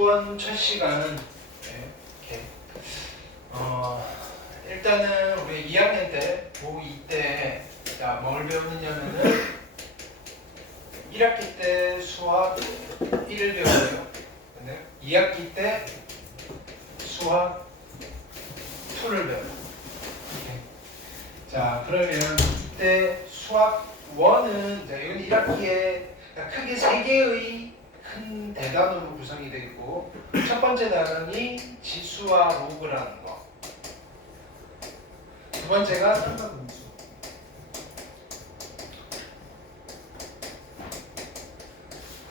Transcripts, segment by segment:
수원 첫 시간은 이렇게 일단은 우리 2학년 때 고2 때 뭘 배우느냐면은 1학기 때 수학 1을 배우고요. 2학기 때 수학 2를 배워요. 자, 그러면 이때 수학 1은 이건 1학기에 크게 3개의 큰 대단으로 구성이 되어 있고, 첫 번째 단원이 지수와 로그라는 거, 두 번째가 삼각함수,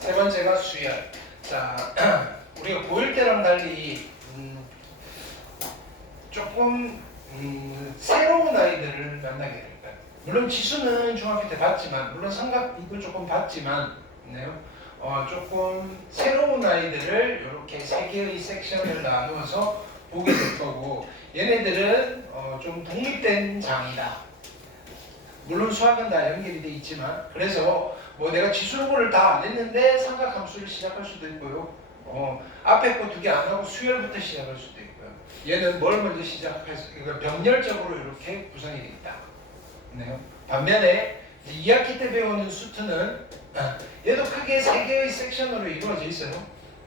세 번째가 수열. 자, 우리가 고1 때랑 달리 조금 새로운 아이들을 만나게 될 거예요. 물론 지수는 중학교 때 봤지만, 물론 삼각이도 조금 봤지만, 조금 새로운 아이들을 이렇게 세 개의 섹션을 나누어서 보게 될 거고, 얘네들은 좀 독립된 장이다. 물론 수학은 다 연결이 돼 있지만, 그래서 뭐 내가 지수로고를 다 안 했는데 삼각함수를 시작할 수도 있고요. 앞에 거 2개 안 하고 수열부터 시작할 수도 있고요. 얘는 뭘 먼저 시작해서 병렬적으로 이렇게 구성이 되어 있다. 반면에 2학기 때 배우는 수트는 얘도 크게 3개의 섹션으로 이루어져 있어요.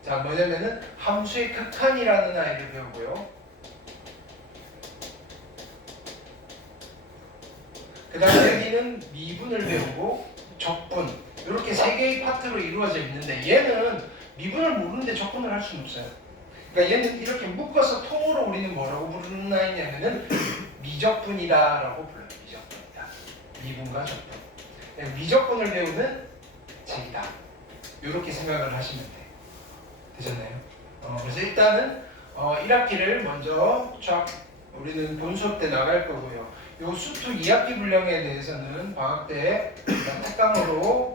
자, 뭐냐면은 함수의 극한이라는 아이를 배우고요. 그 다음에 여기는 미분을 배우고 적분, 이렇게 3개의 파트로 이루어져 있는데, 얘는 미분을 모르는데 적분을 할 수는 없어요. 그러니까 얘는 이렇게 묶어서 통으로 우리는 뭐라고 부르는 아이냐면은 미적분이다라고 불러요. 미적분이다. 미분과 적분. 미적분을 배우는 책이다. 이렇게 생각을 하시면 돼요. 되셨나요? 그래서 일단은 1학기를 먼저 쫙 우리는 본 수업 때 나갈 거고요. 요 수투 2학기 분량에 대해서는 방학 때 특강으로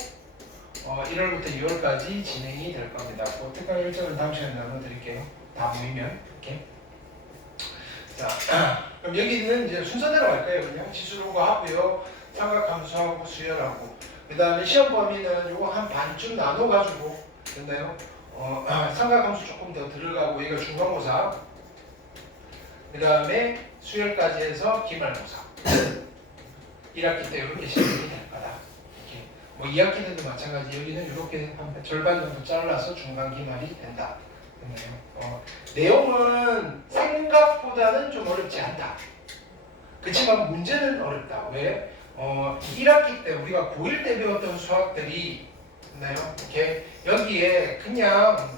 1월부터 2월까지 진행이 될 겁니다. 그 특강 일정을 다음 시간에 나눠드릴게요. 다 모이면 이렇게. 자, 그럼 여기는 이제 순서대로 갈 거예요. 그냥 지수로고 하고요, 삼각함수하고 수열하고. 그 다음에 시험 범위는 요거 한 반쯤 나눠가지고, 됐나요? 삼각함수 조금 더 들어가고, 얘가 중간고사. 그 다음에 수열까지 해서 기말고사. 1학기 때 이렇게 시작이 될 거다. 이렇게. 뭐 2학기 때도 마찬가지. 여기는 이렇게 한 절반 정도 잘라서 중간 기말이 된다. 됐나요? 내용은 생각보다는 좀 어렵지 않다. 그렇지만 문제는 어렵다. 왜? 1학기 때 우리가 고1 때 배웠던 수학들이 있나요? 이렇게 여기에 그냥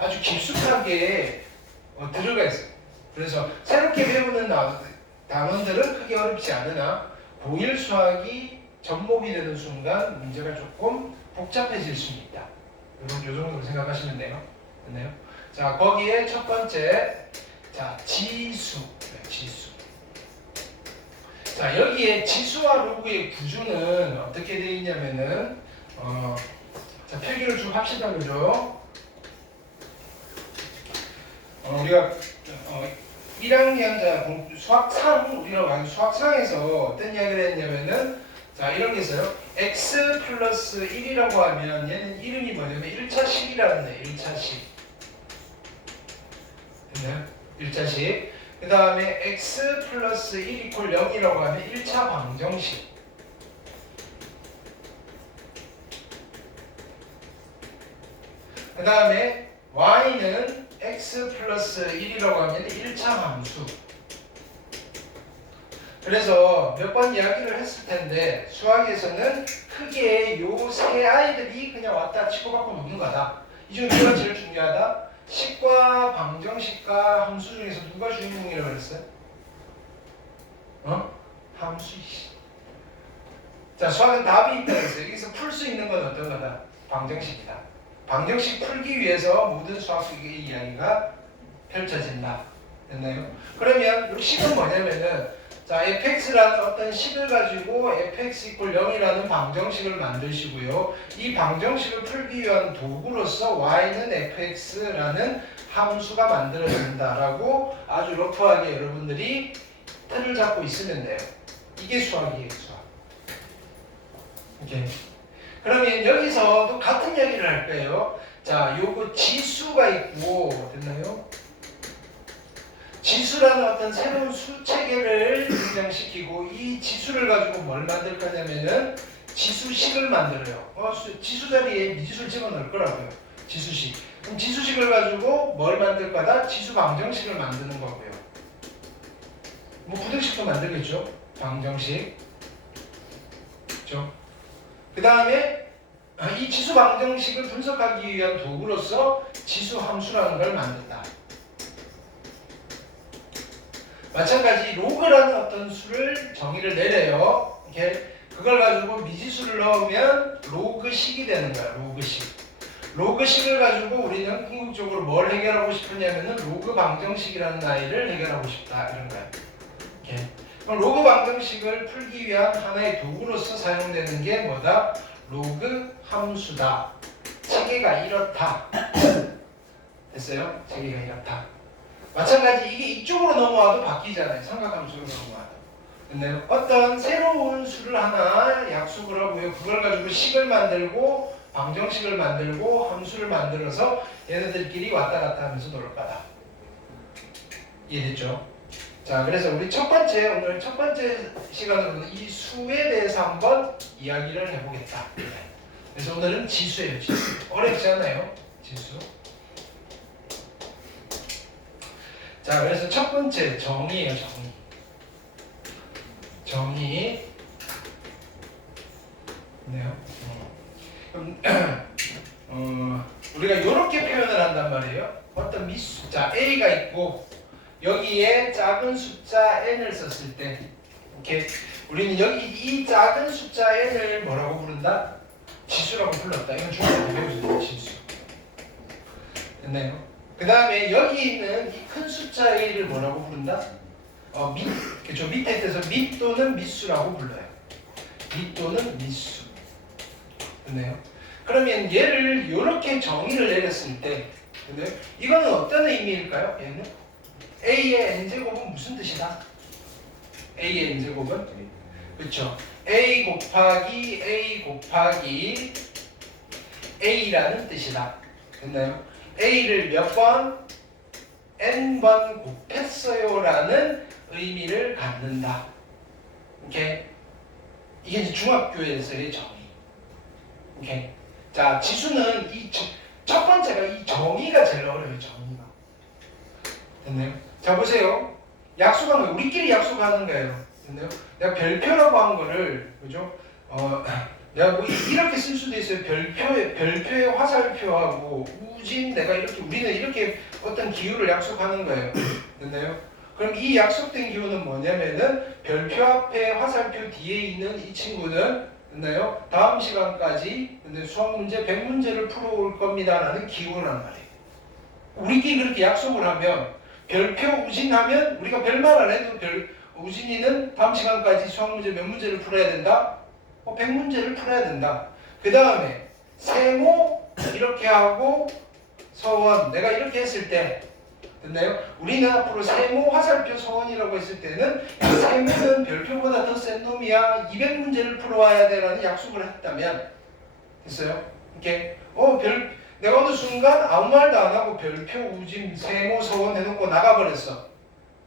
아주 깊숙하게 들어가 있어요. 그래서 새롭게 배우는 단원들은 크게 어렵지 않으나 고1 수학이 접목이 되는 순간 문제가 조금 복잡해질 수 있다. 요 정도로 생각하시면 돼요. 됐나요? 자, 거기에 첫 번째, 자, 지수. 지수. 자, 여기에 지수와 로그의 구조는 어떻게 되어 있냐면은, 자, 필기를 좀 합시다. 그죠? 우리가 1학년 수학상, 우리가 많이 수학상에서 어떤 이야기를 했냐면은, 자, 이런 게 있어요. x 플러스 1이라고 하면 얘는 이름이 뭐냐면 1차식이라는 애. 1차식. 됐나요? 1차식. 그 다음에 x 플러스 1 이퀄 0이라고 하면 1차 방정식. 그 다음에 y는 x 플러스 1이라고 하면 1차 함수. 그래서 몇 번 이야기를 했을 텐데, 수학에서는 크게 요 세 아이들이 그냥 왔다 치고받고 노는 거다. 이 중에 누가 제일 중요하다? 식과 방정식과 함수 중에서 누가 주인공이라고 그랬어요? 함수. 자, 수학은 답이 있다고 했어요. 여기서 풀 수 있는 건 어떤 거다? 방정식이다. 방정식 풀기 위해서 모든 수학의 이야기가 펼쳐진다. 됐나요? 그러면 이 식은 뭐냐면은, 자, fx라는 어떤 식을 가지고 fx 이퀄 0이라는 방정식을 만드시고요. 이 방정식을 풀기 위한 도구로서 y는 fx라는 함수가 만들어진다라고 아주 러프하게 여러분들이 틀을 잡고 있으면 돼요. 이게 수학이에요, 수학. 오케이. 그러면 여기서도 같은 얘기를 할 거예요. 자, 요거 지수가 있고, 됐나요? 지수라는 어떤 새로운 수 체계를 등장시키고 이 지수를 가지고 뭘 만들 거냐면은 지수식을 만들어요. 지수 자리에 미지수를 집어넣을 거라고요. 지수식. 그럼 지수식을 가지고 뭘 만들 거다? 지수 방정식을 만드는 거고요. 뭐 부등식도 만들겠죠. 방정식. 그렇죠? 그 다음에 이 지수 방정식을 분석하기 위한 도구로서 지수 함수라는 걸 만든다. 마찬가지 로그라는 어떤 수를 정의를 내려요. 이렇게 그걸 가지고 미지수를 넣으면 로그식이 되는 거야. 로그식. 로그식을 가지고 우리는 궁극적으로 뭘 해결하고 싶으냐면은 로그 방정식이라는 아이를 해결하고 싶다 이런 거야. 이렇게. 그럼 로그 방정식을 풀기 위한 하나의 도구로서 사용되는 게 뭐다? 로그 함수다. 체계가 이렇다. 됐어요? 체계가 이렇다. 마찬가지 이게 이쪽으로 넘어와도 바뀌잖아요. 삼각함수로 넘어와도. 근데 어떤 새로운 수를 하나 약속을 하고요. 그걸 가지고 식을 만들고 방정식을 만들고 함수를 만들어서 얘네들끼리 왔다 갔다 하면서 놀 거다. 이해됐죠? 자, 그래서 우리 오늘 첫 번째 시간으로는 이 수에 대해서 한번 이야기를 해보겠다. 그래서 오늘은 지수예요. 지수. 어렵지 않아요? 지수. 자, 그래서 첫 번째 정의예요. 정의. 네요. 그럼 우리가 이렇게 표현을 한단 말이에요. 어떤 미수, 자 A가 있고 여기에 작은 숫자 n을 썼을 때, 이렇게 우리는 여기 이 작은 숫자 n을 뭐라고 부른다? 지수라고 불렀다. 이건 중국어 배우셨죠? 지수. 됐나요? 그 다음에 여기 있는 이 큰 숫자 a를 뭐라고 부른다? 그쵸? 밑에 뜻에서 밑 또는 미수라고 불러요. 밑 또는 미수. 됐나요? 그러면 얘를 이렇게 정의를 내렸을 때, 됐나요? 이거는 어떤 의미일까요? 얘는 a의 n제곱은 무슨 뜻이다? a의 n제곱은? 그쵸? a 곱하기 a라는 뜻이다. 됐나요? a를 몇 번? n번 곱했어요 라는 의미를 갖는다. 오케이? 이게 이제 중학교에서의 정의. 오케이? 자, 지수는 첫 번째가 이 정의가 제일 어려워요. 정의가. 됐나요? 자, 보세요. 약속한 거, 우리끼리 약속하는 거예요. 됐나요? 내가 별표라고 한 거를, 그죠? 내가 뭐 이렇게 쓸 수도 있어요. 별표의 화살표하고 우진, 우리는 이렇게 어떤 기호를 약속하는 거예요. 됐나요? 그럼 이 약속된 기호는 뭐냐면은 별표 앞에 화살표 뒤에 있는 이 친구는, 됐나요? 다음 시간까지 수학 문제 100문제를 풀어올 겁니다 라는 기호란 말이에요. 우리끼리 그렇게 약속을 하면 별표 우진하면 우리가 별말 안 해도 우진이는 다음 시간까지 수학 문제 몇 문제를 풀어야 된다? 100문제를 풀어야 된다. 그 다음에 세모 이렇게 하고 서원 내가 이렇게 했을 때, 됐나요? 우리는 앞으로 세모 화살표 서원이라고 했을 때는 세모는 별표보다 더 센 놈이야. 200문제를 풀어와야 돼라는 약속을 했다면, 됐어요? 이렇게 내가 어느 순간 아무 말도 안 하고 별표 우진 세모 서원 해놓고 나가버렸어.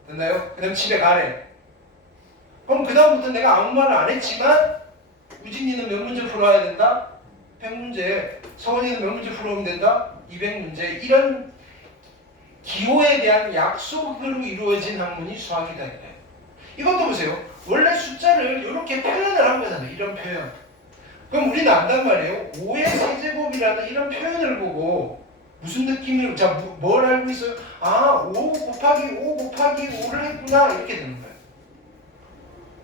됐나요? 그 다음 집에 가래. 그럼 그 다음부터 내가 아무 말을 안 했지만 우진이는 몇 문제 풀어야 된다? 100문제. 서원이는 몇 문제 풀어오면 된다? 200문제. 이런 기호에 대한 약속으로 이루어진 학문이 수학이다. 이것도 보세요. 원래 숫자를 이렇게 표현을 한 거잖아요. 이런 표현. 그럼 우리는 안단 말이에요. 5의 세제곱이라는 이런 표현을 보고 무슨 느낌을, 자, 뭘 알고 있어요? 5 곱하기 5를 했구나. 이렇게 되는 거예요.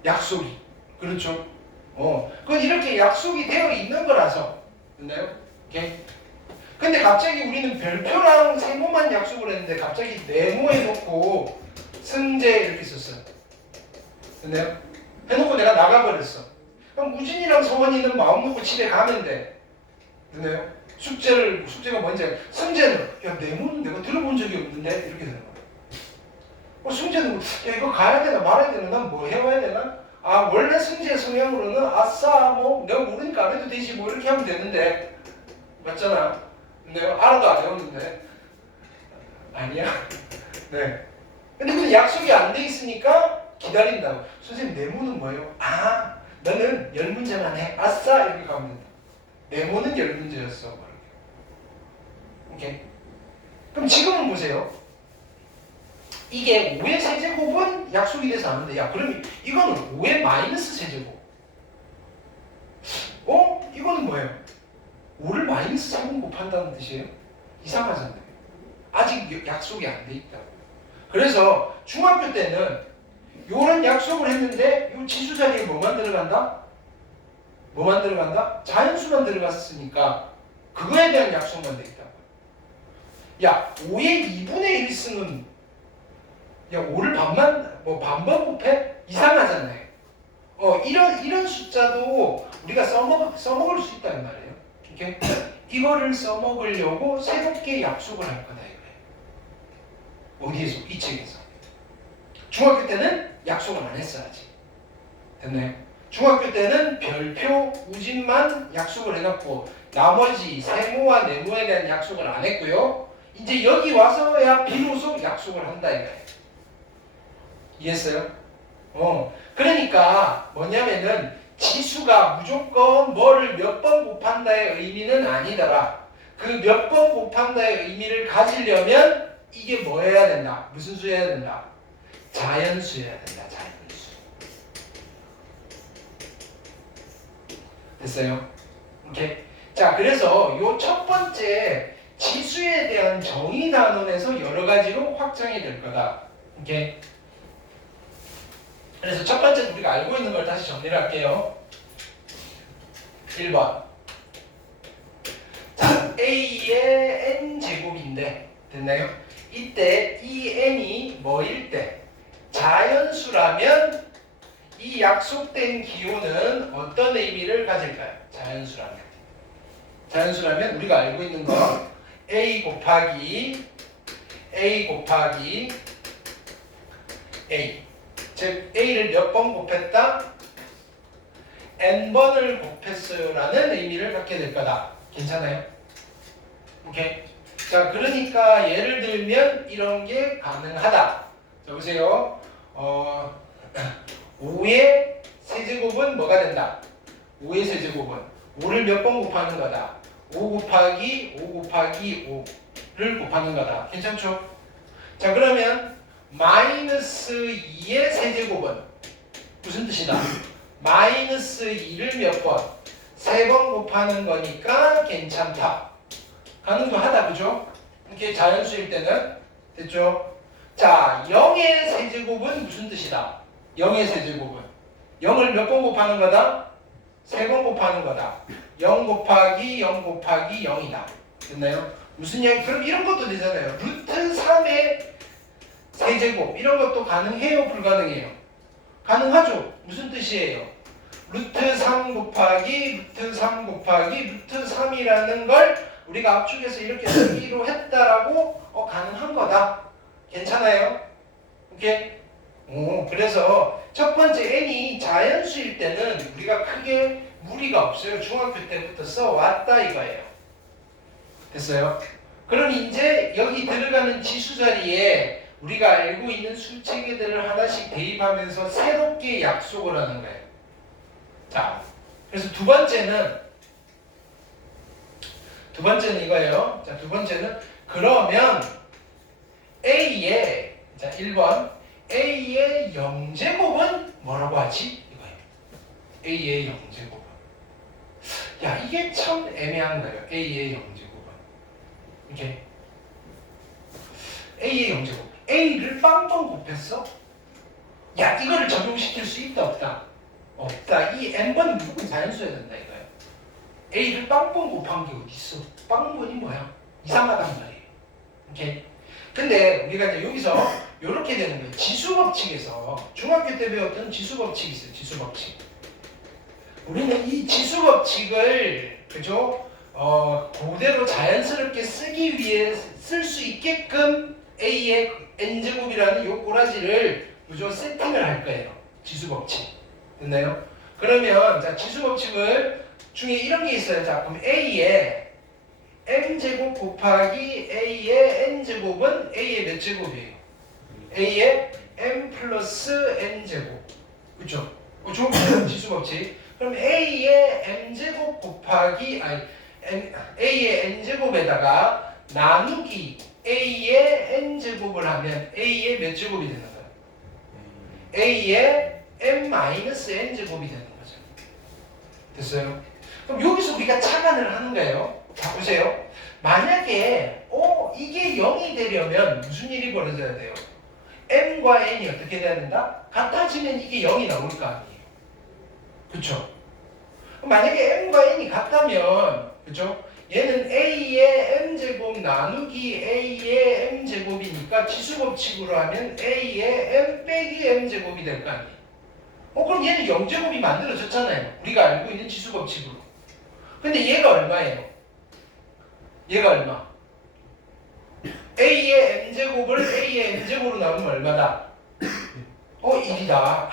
약속이. 그렇죠? 그건 이렇게 약속이 되어 있는 거라서. 됐나요? 오케이? 근데 갑자기 우리는 별표랑 세모만 약속을 했는데 갑자기 네모해 놓고 승재 이렇게 썼어요. 됐나요? 해놓고 내가 나가버렸어. 그럼 우진이랑 서원이는 마음 놓고 집에 가면 돼. 됐나요? 숙제가 뭔지 승재는 네모는 내가 들어본 적이 없는데 이렇게 되는 거야. 승재는 이거 가야 되나 말아야 되나 난 뭐 해와야 되나? 원래 승재의 성향으로는 아싸 내가 모르니까 안 해도 되지 이렇게 하면 되는데, 맞잖아. 근데요? 알아도 안 외웠는데. 아니야? 네. 근데 그 약속이 안 돼 있으니까 기다린다고. 선생님 네모는 뭐예요? 아, 너는 10문제만 해. 아싸! 이렇게 가면 된다. 네모는 10문제였어. 오케이. 그럼 지금은 보세요. 이게 5의 세제곱은 약속이 돼서 안 돼. 야, 그럼 이거는 5의 마이너스 세제곱. 이거는 뭐예요? 5를 마이너스 3번 곱한다는 뜻이에요? 이상하잖아요. 아직 약속이 안 돼 있다고. 그래서 중학교 때는 요런 약속을 했는데 요 지수 자리에 뭐만 들어간다? 뭐만 들어간다? 자연수만 들어갔으니까 그거에 대한 약속만 돼 있다고. 야, 5의 2분의 1승은 야, 5를 반번 곱해? 이상하잖아요. 이런 숫자도 우리가 써먹을 수 있다는 말이에요. 오케이? 이거를 써먹으려고 새롭게 약속을 할 거다 이거예요. 어디에서? 이 책에서. 중학교 때는 약속을 안 했어 아직. 됐나요? 중학교 때는 별표, 우진만 약속을 해놨고 나머지 세모와 네모에 대한 약속을 안 했고요. 이제 여기 와서야 비로소 약속을 한다 이거예요. 이해했어요? 그러니까 뭐냐면은 지수가 무조건 뭐를 몇 번 곱한다의 의미는 아니더라. 그 몇 번 곱한다의 의미를 가지려면 이게 뭐 해야 된다? 무슨 수여야 된다? 자연수여야 된다. 자연수. 됐어요? 오케이? 자, 그래서 요 첫 번째 지수에 대한 정의 단원에서 여러 가지로 확장이 될 거다. 오케이? 그래서 첫 번째 우리가 알고 있는 걸 다시 정리를 할게요. 1번. 자, A의 n제곱인데 됐나요? 이때 이 n이 뭐일 때? 자연수라면 이 약속된 기호는 어떤 의미를 가질까요? 자연수라면 우리가 알고 있는 거 A 곱하기 A 즉 A를 몇 번 곱했다? n번을 곱했어요 라는 의미를 갖게 될 거다. 괜찮아요? 오케이. 자, 그러니까 예를 들면 이런 게 가능하다. 자, 보세요. 5의 세제곱은 뭐가 된다? 5의 세제곱은 5를 몇 번 곱하는 거다? 5 곱하기 5를 곱하는 거다. 괜찮죠? 자, 그러면 마이너스 2의 세제곱은 무슨 뜻이다? 마이너스 2를 몇 번? 3번 곱하는 거니까 괜찮다. 가능하다, 그죠? 이렇게 자연수일 때는 됐죠? 자, 0의 세제곱은 무슨 뜻이다? 0의 세제곱은 0을 몇 번 곱하는 거다? 3번 곱하는 거다. 0 곱하기 0 곱하기 0이다. 됐나요? 무슨 이야기? 그럼 이런 것도 되잖아요. 루트 3의 세제곱 이런 것도 가능해요? 불가능해요? 가능하죠? 무슨 뜻이에요? 루트 3 곱하기 루트 3 곱하기 루트 3이라는 걸 우리가 압축해서 이렇게 쓰기로 했다라고 가능한 거다. 괜찮아요? 오케이? 그래서 첫 번째 n이 자연수일 때는 우리가 크게 무리가 없어요. 중학교 때부터 써왔다 이거예요. 됐어요? 그럼 이제 여기 들어가는 지수 자리에 우리가 알고 있는 수체계들을 하나씩 대입하면서 새롭게 약속을 하는 거예요. 자, 그래서 두 번째는 이거예요. 자, 두 번째는 그러면 A의 자 1번 A의 0제곱은 뭐라고 하지? 이거예요. A의 0제곱은 야, 이게 참 애매한 거예요. A의 0제곱은 이렇게 A의 0제곱 A를 빵빵 곱했어? 야, 이거를 적용시킬 수 있다 없다? 없다. 이 n번이 무조건 자연수여야 된다 이거예요. A를 빵빵 곱한 게 어디 있어? 빵번이 뭐야? 이상하단 말이에요. 오케이? 근데 우리가 이제 여기서 이렇게 되는 거예요. 지수법칙에서 중학교 때 배웠던 지수법칙이 있어요. 지수법칙. 우리는 이 지수법칙을 그죠? 그대로 자연스럽게 쓰기 위해 쓸 수 있게끔 A의 n제곱이라는 요 꼬라지를 그죠? 세팅을 할 거예요. 지수법칙. 됐나요? 그러면 자 지수법칙을 중에 이런 게 있어요. 자 그럼 A의 m제곱 곱하기 a의 n제곱은 a의 몇 제곱이에요? a의 m 플러스 n제곱. 그쵸? 좋은 지수법칙. 그럼 a의 m제곱 곱하기 a의 n제곱에다가 나누기 a의 n제곱을 하면 a의 몇 제곱이 되는 거예요? a의 m-n제곱이 되는 거죠. 됐어요? 그럼 여기서 우리가 착안을 하는 거예요. 자, 보세요. 만약에 이게 0이 되려면 무슨 일이 벌어져야 돼요? m과 n이 어떻게 돼야 된다? 같아지면 이게 0이 나올 거 아니에요. 그쵸? 만약에 m과 n이 같다면, 그쵸? 얘는 a의 m제곱 나누기 a의 m제곱이니까 지수법칙으로 하면 a의 m 빼기 m제곱이 될 거 아니에요. 그럼 얘는 0제곱이 만들어졌잖아요. 우리가 알고 있는 지수법칙으로. 근데 얘가 얼마예요? 얘가 얼마? a의 m제곱을 a의 m제곱으로 나누면 얼마다? 1이다.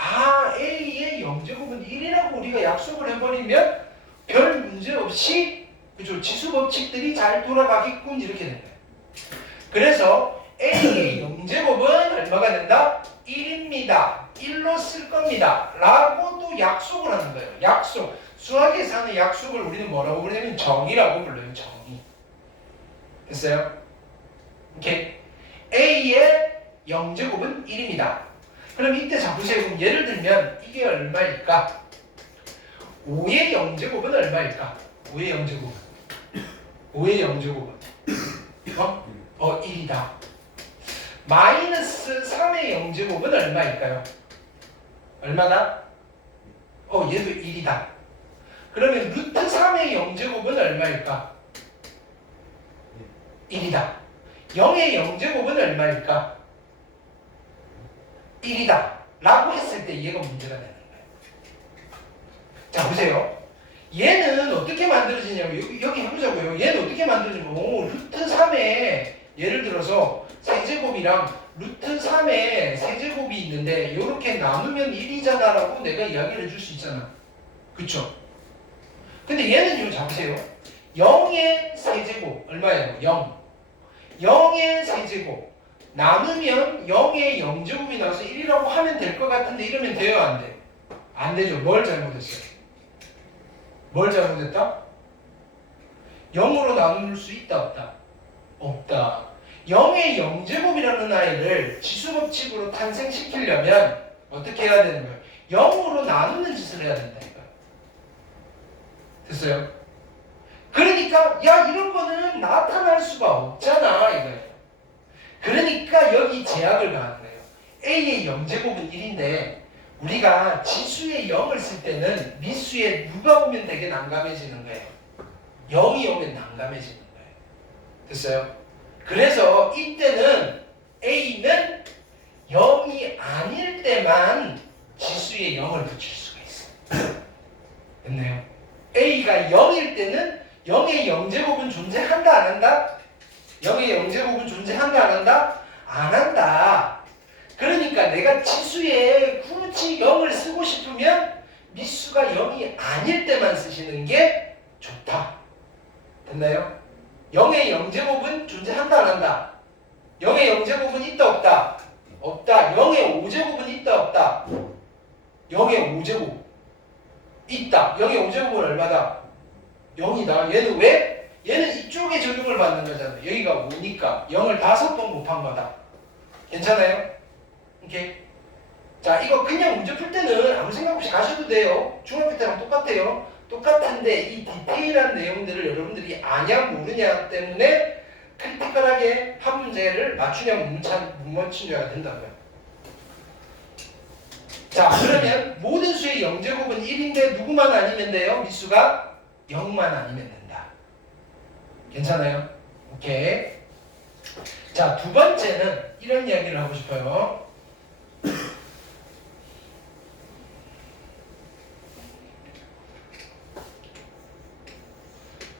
a의 0제곱은 1이라고 우리가 약속을 해버리면 별 문제 없이 그죠? 지수법칙들이 잘 돌아가게끔 이렇게 된다. 그래서 a의 0제곱은 얼마가 된다? 1입니다. 1로 쓸 겁니다. 라고 또 약속을 하는 거예요. 약속. 수학에서 하는 약속을 우리는 뭐라고 부르냐면 정의라고 불러요. 정의. 됐어요? 오케이. a의 0제곱은 1입니다. 그럼 이때 자 보세요. 그럼 예를 들면 이게 얼마일까? 5의 0제곱은 얼마일까? 5의 0제곱은 5의 0제곱은 1이다. 마이너스 3의 0제곱은 얼마일까요? 얼마다? 얘도 1이다. 그러면 루트 3의 0제곱은 얼마일까? 1이다. 0의 0제곱은 얼마일까? 1이다. 라고 했을 때 얘가 문제가 되는 거예요. 자, 보세요. 얘는 어떻게 만들어지냐면, 여기 해보자고요. 얘는 어떻게 만들어지냐면, 루트 3에, 예를 들어서 세제곱이랑 루트 3에 세제곱이 있는데, 이렇게 나누면 1이잖아 라고 내가 이야기를 해줄 수 있잖아. 그쵸? 근데 얘는요, 자, 보세요. 0의 세제곱, 얼마예요? 0. 0의 세제곱. 나누면 0의 0제곱이 나와서 1이라고 하면 될 것 같은데 이러면 돼요? 안 돼? 안 되죠. 뭘 잘못했어요? 뭘 잘못했다? 0으로 나눌 수 있다 없다? 없다. 0의 0제곱이라는 아이를 지수법칙으로 탄생시키려면 어떻게 해야 되는 거예요? 0으로 나누는 짓을 해야 된다니까. 됐어요? 그러니까 야 이런 거는 나타날 수가 없잖아 이거예요. 그러니까 여기 제약을 가하는 거예요. a의 0제곱은 1인데 우리가 지수의 0을 쓸 때는 미수에 누가 오면 되게 난감해지는 거예요. 0이 오면 난감해지는 거예요. 됐어요? 그래서 이때는 a는 0이 아닐 때만 지수에 0을 붙일 수가 있어요. 됐나요? a가 0일 때는 0의 0제곱은 존재한다 안 한다? 0의 0제곱은 존재한다 안 한다? 안 한다. 그러니까 내가 지수에 굳이 0을 쓰고 싶으면 미수가 0이 아닐 때만 쓰시는 게 좋다. 됐나요? 0의 0제곱은 존재한다 안 한다? 0의 0제곱은 있다 없다? 없다. 0의 5제곱은 있다 없다? 0의 5제곱 있다. 0의 5제곱은 얼마다? 0이다. 얘는 왜? 얘는 이쪽에 적용을 받는 거잖아. 여기가 5니까 0을 5번 곱한 거다. 괜찮아요? 오케이. 자, 이거 그냥 문제 풀 때는 아무 생각 없이 가셔도 돼요. 중학교 때랑 똑같아요. 똑같은데 이 디테일한 내용들을 여러분들이 아냐 모르냐 때문에 크리티컬하게 한 문제를 맞추냐 못 맞추냐가 된다고요. 자, 그러면 모든 수의 0제곱은 1인데 누구만 아니면 돼요? 미수가 0만 아니면 된다. 괜찮아요? 오케이. 자, 두 번째는 이런 이야기를 하고 싶어요.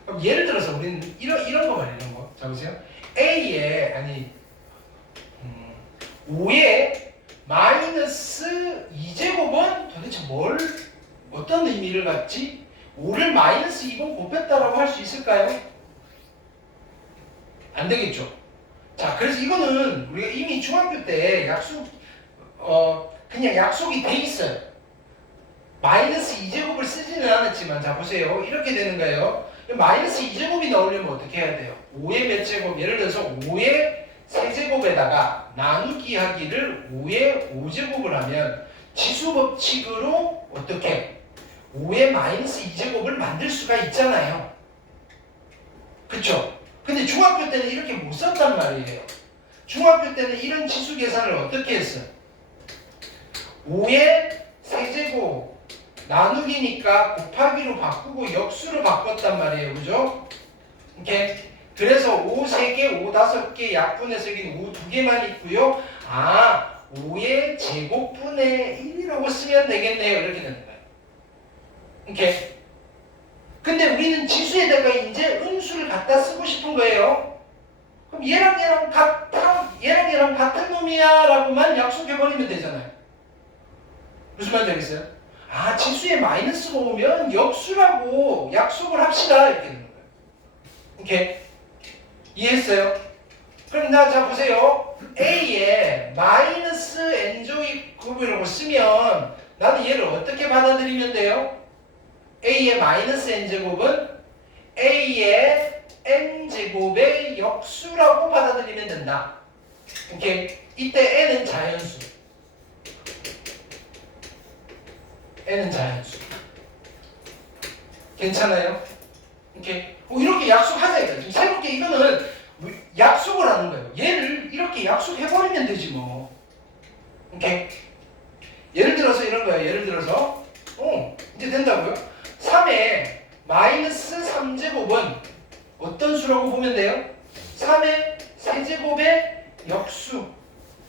그럼 예를 들어서 우리는 이런 거 말이에요. 이런 거. 자, 보세요. A의, 5의 마이너스 2제곱은 도대체 어떤 의미를 갖지? 5를 마이너스 2번 곱했다라고 할 수 있을까요? 안 되겠죠. 자, 그래서 이거는 우리가 이미 중학교 때 그냥 약속이 돼 있어요. 마이너스 2제곱을 쓰지는 않았지만, 자, 보세요. 이렇게 되는 거예요. 마이너스 2제곱이 나오려면 어떻게 해야 돼요? 5의 몇 제곱? 예를 들어서 5의 세제곱에다가 나누기 하기를 5의 5제곱을 하면 지수 법칙으로 어떻게? 5의 마이너스 2제곱을 만들 수가 있잖아요. 그쵸? 근데 중학교 때는 이렇게 못 썼단 말이에요. 중학교 때는 이런 지수 계산을 어떻게 했어요? 5의 세제곱 나누기니까 곱하기로 바꾸고 역수로 바꿨단 말이에요. 그죠? 이렇게. 그래서 5 3개, 5 5개, 약분해서 여기는 5 2개만 있고요. 아, 5의 제곱분의 1이라고 쓰면 되겠네요. 이렇게 되는 거예요. 이렇게. 근데 우리는 지수에다가 이제 음수를 갖다 쓰고 싶은 거예요. 그럼 얘랑 얘랑 같은 놈이야 라고만 약속해버리면 되잖아요. 무슨 말인지 알겠어요? 아, 지수에 마이너스가 오면 역수라고 약속을 합시다. 이렇게 되는 거예요. 오케이? 이해했어요? 그럼 자 보세요. A에 마이너스 n제곱이라고 쓰면 나는 얘를 어떻게 받아들이면 돼요? A의 마이너스 n제곱은 A의 n제곱의 역수라고 받아들이면 된다. 오케이? 이때 n은 자연수. n은 자연수. 괜찮아요? 오케이? 이렇게 약속하자 이거야. 지금 새롭게 이거는 약속을 하는 거예요. 얘를 이렇게 약속해버리면 되지 뭐. 오케이? 예를 들어서 이런 거예요. 예를 들어서 이제 된다고요? 3의 마이너스 3제곱은 어떤 수라고 보면 돼요? 3의 세제곱의 역수.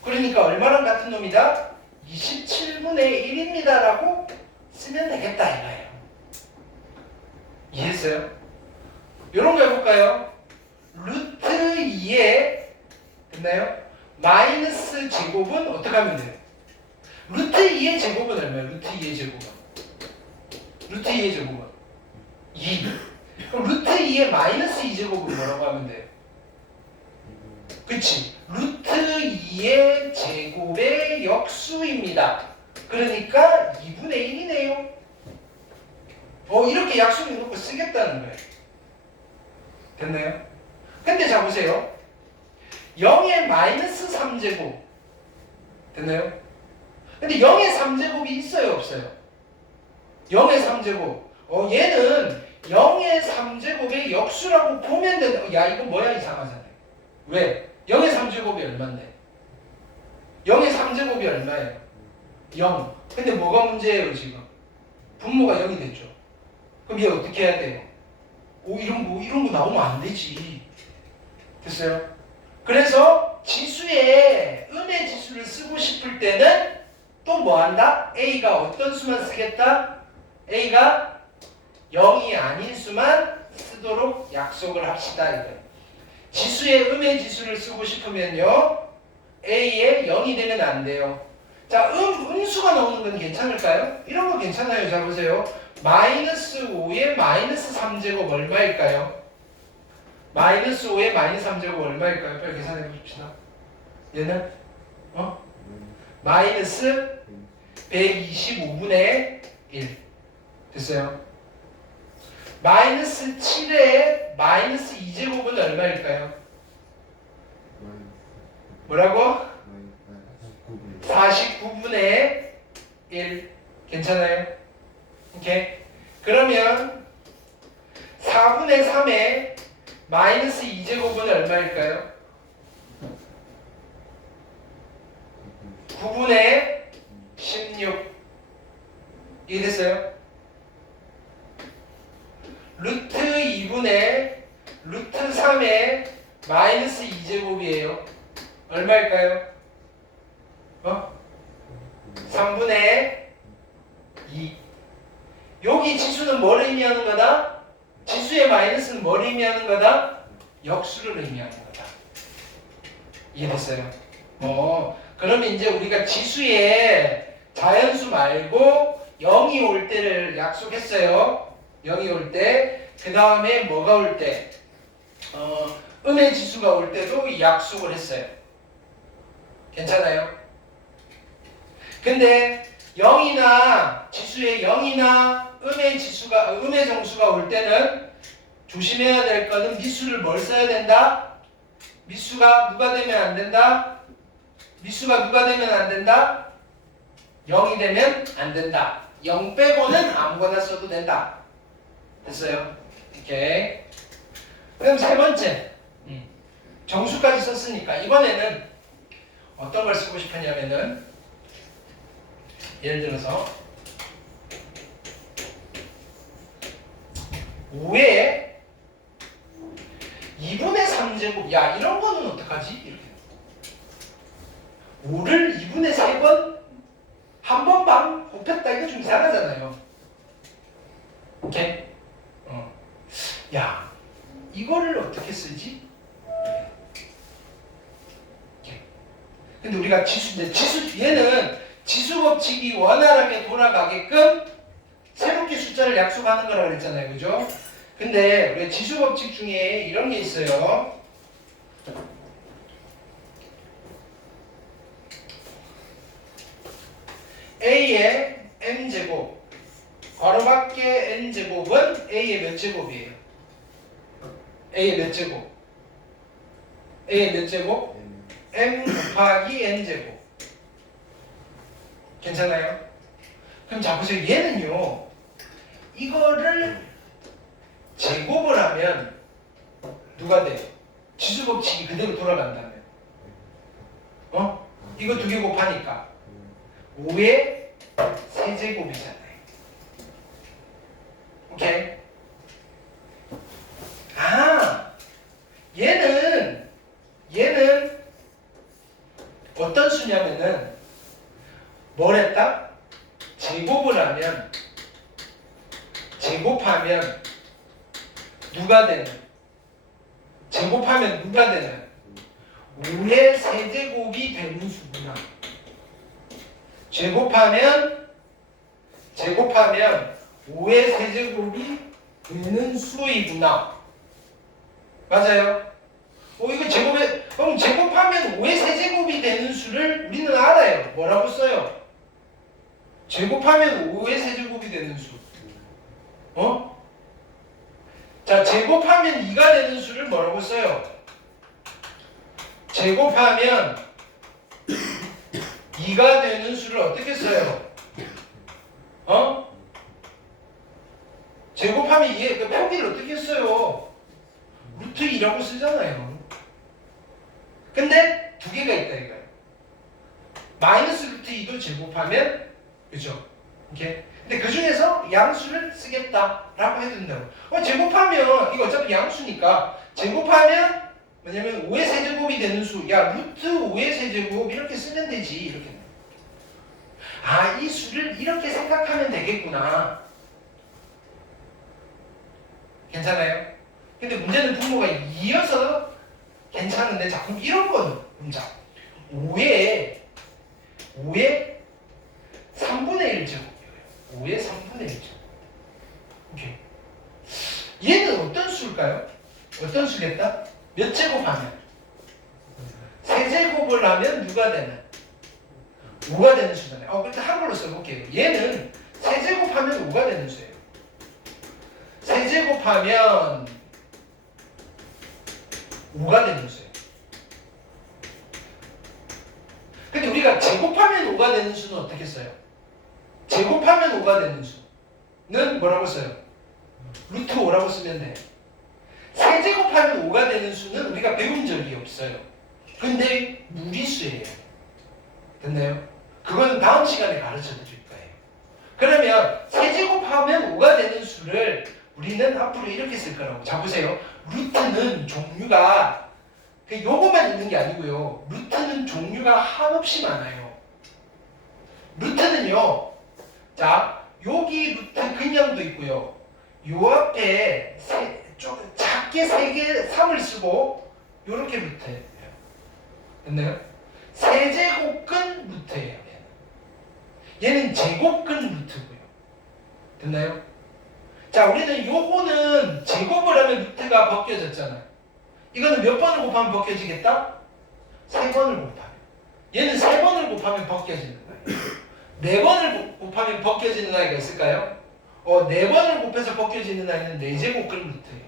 그러니까 얼마랑 같은 놈이다? 27분의 1입니다 라고 쓰면 되겠다 이거예요. 이해했어요? 요런 거 해볼까요? 루트 2에 됐나요? 마이너스 제곱은 어떻게 하면 돼요? 루트 2의 제곱은 얼마예요? 루트 2의 제곱은 루트 2의 제곱은 2. 그럼 루트 2의 마이너스 2제곱은 뭐라고 하면 돼요? 그치? 루트 2의 제곱의 역수입니다. 그러니까 2분의 1이네요. 이렇게 약속해 놓고 쓰겠다는 거예요. 됐나요? 근데 자 보세요. 0의 마이너스 3제곱 됐나요? 근데 0의 3제곱이 있어요 없어요? 0의 3제곱 얘는 0의 3제곱의 역수라고 보면 된다. 야 이거 뭐야 이상하잖아요. 왜? 0의 3제곱이 얼마인데? 0의 3제곱이 얼마예요? 0. 근데 뭐가 문제예요 지금? 분모가 0이 됐죠. 그럼 얘 어떻게 해야 돼요? 이런 거 나오면 안 되지. 됐어요? 그래서 지수에 음의 지수를 쓰고 싶을 때는 또 뭐 한다? A가 어떤 수만 쓰겠다? A가 0이 아닌 수만 쓰도록 약속을 합시다. 이거예요. 지수에 음의 지수를 쓰고 싶으면요. A에 0이 되면 안 돼요. 자, 음수가 나오는 건 괜찮을까요? 이런 거 괜찮아요. 자, 보세요. 마이너스 5의 마이너스 3제곱 얼마일까요? 마이너스 5의 마이너스 3제곱 얼마일까요? 빨리 계산해 봅시다. 얘는? 마이너스 125분의 1. 됐어요? 마이너스 7의 마이너스 2제곱은 얼마일까요? 뭐라고? 49분의 1. 괜찮아요? 오케이. 그러면 4분의 3의 마이너스 2제곱은 얼마일까요? 9분의 16. 이해됐어요? 루트 2분의 루트 3의 마이너스 2제곱이에요. 얼마일까요? 3분의 2. 여기 지수는 뭘 의미하는 거다? 지수의 마이너스는 뭘 의미하는 거다? 역수를 의미하는 거다. 이해됐어요? 그러면 이제 우리가 지수의 자연수 말고 0이 올 때를 약속했어요. 0이 올 때. 그 다음에 뭐가 올 때? 음의 지수가 올 때도 약속을 했어요. 괜찮아요? 근데 0이나 지수의 0이나 음의 정수가 올 때는 조심해야 될 거는 미수를 뭘 써야 된다? 미수가 누가 되면 안 된다? 미수가 누가 되면 안 된다? 0이 되면 안 된다. 0 빼고는 아무거나 써도 된다. 됐어요? 오케이. 그럼 세 번째. 정수까지 썼으니까 이번에는 어떤 걸 쓰고 싶었냐면은 예를 들어서 5에 2분의 3제곱 야 이런 거는 어떡하지? 이렇게 5를 2분의 3번 한 번 반 곱했다 이거 좀 이상하잖아요. 오케이? 야 이거를 어떻게 쓰지? 근데 우리가 얘는 지수 법칙이 원활하게 돌아가게끔 새롭게 숫자를 약속하는 거라고 그랬잖아요. 그죠? 근데 우리 지수 법칙 중에 이런 게 있어요. A의 n제곱 괄호 밖에 n제곱은 A의 몇 제곱이에요? A의 몇 제곱? A의 몇 제곱? m 곱하기 n제곱. 괜찮아요? 그럼 자 보세요. 얘는요. 이거를 제곱을 하면 누가 돼요? 지수 법칙이 그대로 돌아간다면. 이거 두 개 곱하니까 5의 세제곱이잖아요. 오케이? 아, 얘는 어떤 수냐면은 뭘 했다? 제곱하면 누가 되는? 제곱하면 누가 되는? 5의 세제곱이 되는 수구나. 제곱하면 5의 세제곱이 되는 수이구나. 맞아요? 그럼 제곱하면 5의 세제곱이 되는 수를 우리는 알아요. 뭐라고 써요? 제곱하면 5의 세제곱이 되는 수. 자, 제곱하면 2가 되는 수를 뭐라고 써요? 제곱하면 2가 되는 수를 어떻게 써요? 제곱하면 2의 그 표기를 어떻게 써요? 루트 2라고 쓰잖아요. 근데 두 개가 있다 이거예요. 마이너스 루트 2도 제곱하면 그죠? 이렇게. 근데 그 중에서 양수를 쓰겠다라고 해도 된다고. 제곱하면 이거 어차피 양수니까 제곱하면 뭐냐면 5의 세제곱이 되는 수. 야 루트 5의 세제곱 이렇게 쓰면 되지. 이렇게. 아, 이 수를 이렇게 생각하면 되겠구나. 괜찮아요? 근데 문제는 분모가 2여서 괜찮은데 자꾸 이런 거는 문자 5의 3분의 1제곱이에요. 5의 3분의 1제곱. 오케이. 얘는 어떤 수일까요? 어떤 수겠다? 몇 제곱하면? 세제곱을 하면 누가 되는? 5가 되는 수잖아요. 그때 한글로 써볼게요. 얘는 세제곱하면 5가 되는 수예요. 세제곱하면 5가 되는 수예요. 근데 우리가 제곱하면 5가 되는 수는 어떻게 써요? 제곱하면 5가 되는 수는 뭐라고 써요? 루트 5라고 쓰면 돼요. 세제곱하면 5가 되는 수는 우리가 배운 적이 없어요. 근데 무리수예요. 됐나요? 그거는 다음 시간에 가르쳐 드릴 거예요. 그러면 세제곱하면 5가 되는 수를 우리는 앞으로 이렇게 쓸 거라고. 자 보세요. 루트는 종류가 요거만 있는 게 아니고요. 루트는 종류가 한없이 많아요. 루트는요. 자 여기 루트 그냥도 있고요. 요 앞에 좀 작게 3개 3을 쓰고 요렇게 루트예요. 됐나요? 세제곱근 루트예요. 얘는 제곱근 루트고요. 됐나요? 자, 우리는 요거는 제곱을 하면 루트가 벗겨졌잖아요. 이거는 몇 번을 곱하면 벗겨지겠다? 3번을 곱하면. 얘는 3번을 곱하면 벗겨지는 거예요. 4번을 곱하면 벗겨지는 아이가 있을까요? 4번을 곱해서 벗겨지는 아이는 4제곱근 루트예요.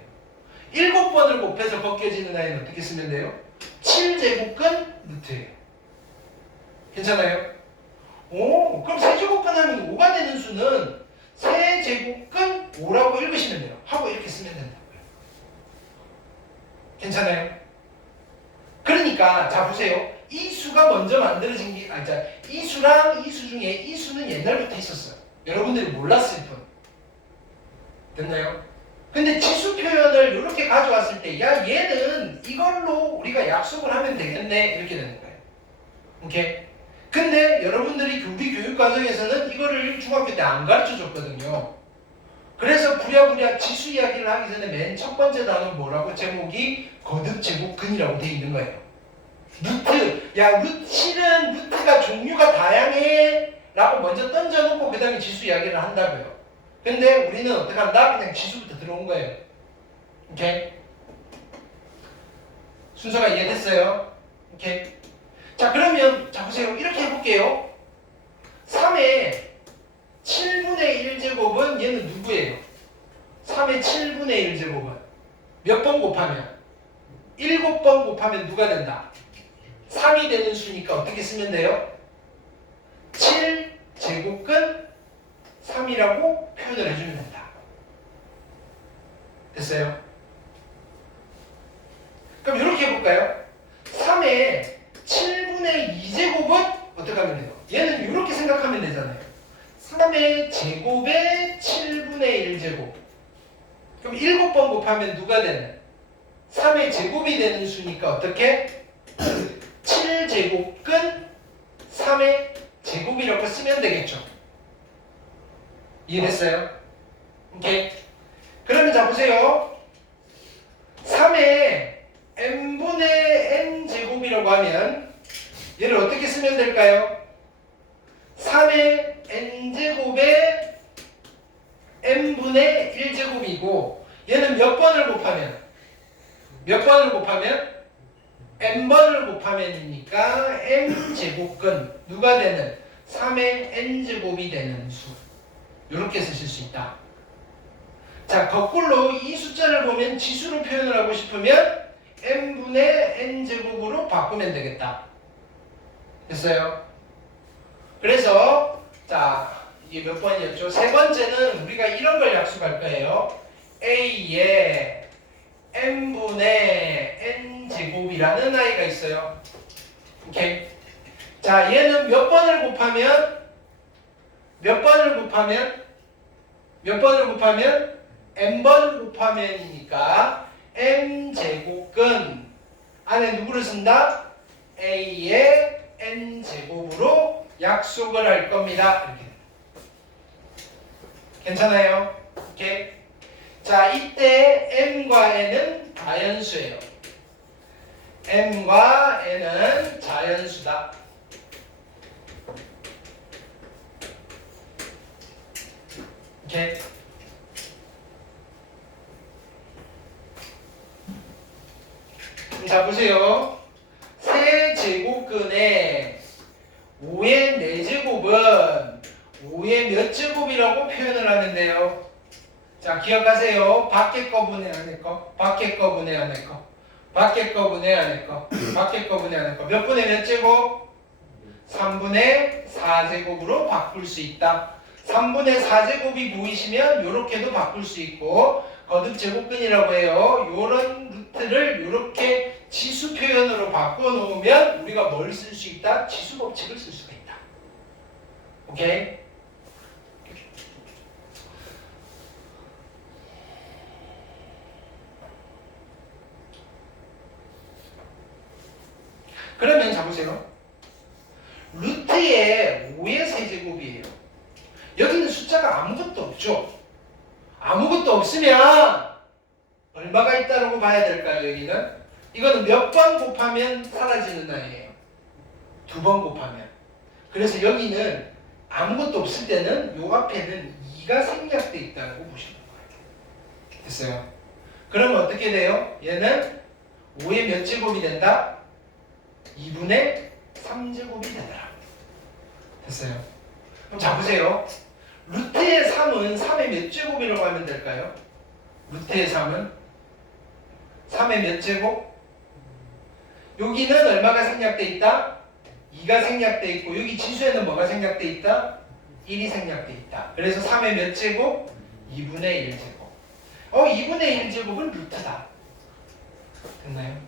7번을 곱해서 벗겨지는 아이는 어떻게 쓰면 돼요? 7제곱근 루트예요. 괜찮아요? 오, 그럼 세제곱근 하면 5가 되는 수는 세제곱근 5라고 읽으시면 돼요. 하고 이렇게 쓰면 된다고요. 괜찮아요? 그러니까 자 보세요. 이 수가 먼저 만들어진 게 이 수랑 이 수 중에 이 수는 옛날부터 있었어요. 여러분들이 몰랐을 뿐. 됐나요? 근데 지수 표현을 이렇게 가져왔을 때 야 얘는 이걸로 우리가 약속을 하면 되겠네 이렇게 되는 거예요. 오케이? 근데 여러분들이 우리 교육 과정에서는 이거를 중학교 때 안 가르쳐 줬거든요. 그래서 부랴부랴 지수 이야기를 하기 전에 맨 첫 번째 단어 뭐라고? 제목이 거듭제곱근이라고 돼 있는 거예요. 루트. 야, 실은 루트가 종류가 다양해 라고 먼저 던져놓고 그 다음에 지수 이야기를 한다고요. 근데 우리는 어떻게 한다? 그냥 지수부터 들어온 거예요. 오케이? 순서가 이해됐어요? 오케이? 자, 그러면 자 보세요. 이렇게 해볼게요. 3의 7분의 1제곱은 얘는 누구예요? 3의 7분의 1제곱은 몇 번 곱하면? 7번 곱하면 누가 된다? 3이 되는 수니까 어떻게 쓰면 돼요? 7제곱근 3이라고 표현을 해주면 된다. 됐어요? 그럼 이렇게 해볼까요? 3의 7분의 2제곱은 어떻게 하면 돼요? 얘는 이렇게 생각하면 되잖아요. 3의 제곱에 7분의 1제곱. 그럼 7번 곱하면 누가 되는? 3의 제곱이 되는 수니까 어떻게? 7제곱근 3의 제곱이라고 쓰면 되겠죠. 이해됐어요? 오케이. 그러면 자 보세요. 3의 n분의 n제곱이라고 하면 얘를 어떻게 쓰면 될까요? 3의 n제곱에 n분의 1제곱이고 얘는 몇 번을 곱하면? 몇 번을 곱하면? n번을 곱하면이니까 n제곱근 누가 되는? 3의 n제곱이 되는 수. 이렇게 쓰실 수 있다. 자, 거꾸로 이 숫자를 보면 지수로 표현을 하고 싶으면 n분의 n제곱으로 바꾸면 되겠다. 됐어요? 그래서 자, 이게 몇 번이었죠? 세 번째는 우리가 이런 걸 약속할 거예요. a의 n분의 n제곱이라는 아이가 있어요. 오케이? 자, 얘는 몇 번을 곱하면 n번을 곱하면이니까 n제곱근 안에 누구를 쓴다? a의 n제곱으로 약속을 할 겁니다. 이렇게. 괜찮아요? 오케이? 자, 이때 m과 n은 자연수예요. m과 n은 자연수다. 오케이? 자, 보세요. 세제곱근에 5의 4제곱은 5의 몇 제곱이라고 표현을 하면 돼요? 자, 기억하세요. 밖에 거 분의 안에 거, 밖에 거 분의 안에 거, 밖에 거 분의 안에 거, 밖에 거 분의 안에 거. 몇 분의 몇 제곱? 3분의 4제곱으로 바꿀 수 있다. 3분의 4제곱이 보이시면 이렇게도 바꿀 수 있고 거듭제곱근이라고 해요. 요런 루트를 이렇게 지수 표현으로 바꿔놓으면 우리가 뭘 쓸 수 있다? 지수 법칙을 쓸 수가 있다. 오케이? 그러면 자보세요. 루트의 5의 세제곱이에요. 여기는 숫자가 아무것도 없죠. 아무것도 없으면 얼마가 있다고 봐야 될까요? 여기는 이거는 몇 번 곱하면 사라지는 아이예요. 2번 곱하면. 그래서 여기는 아무것도 없을 때는 요 앞에는 2가 생략돼 있다고 보시는 거예요. 됐어요? 그러면 어떻게 돼요? 얘는 5의 몇 제곱이 된다? 2분의 3제곱이 되더라. 됐어요. 그럼 자 보세요. 루트의 3은 3의 몇 제곱이라고 하면 될까요? 루트의 3은 3의 몇 제곱? 여기는 얼마가 생략돼 있다? 2가 생략돼 있고 여기 지수에는 뭐가 생략돼 있다? 1이 생략돼 있다. 그래서 3의 몇 제곱? 2분의 1제곱. 2분의 1제곱은 루트다. 됐나요?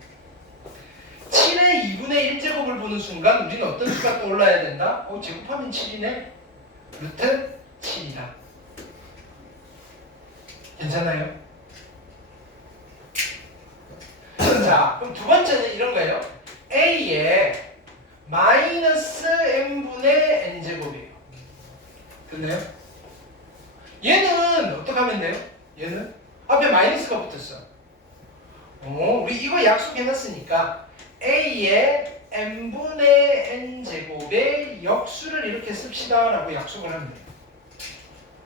7의 2분의 1제곱을 보는 순간 우리는 어떤 수가 떠올라야 된다? 제곱하면 7이네? 루트 7이다. 괜찮아요? 자, 그럼 두 번째는 이런 거예요. A의 마이너스 n분의 n제곱이에요. 됐나요? 얘는 어떻게 하면 돼요? 얘는 앞에 마이너스가 붙었어. 우리 이거 약속해놨으니까 A의 n분의 n제곱의 역수를 이렇게 씁시다 라고 약속을 하면 돼요.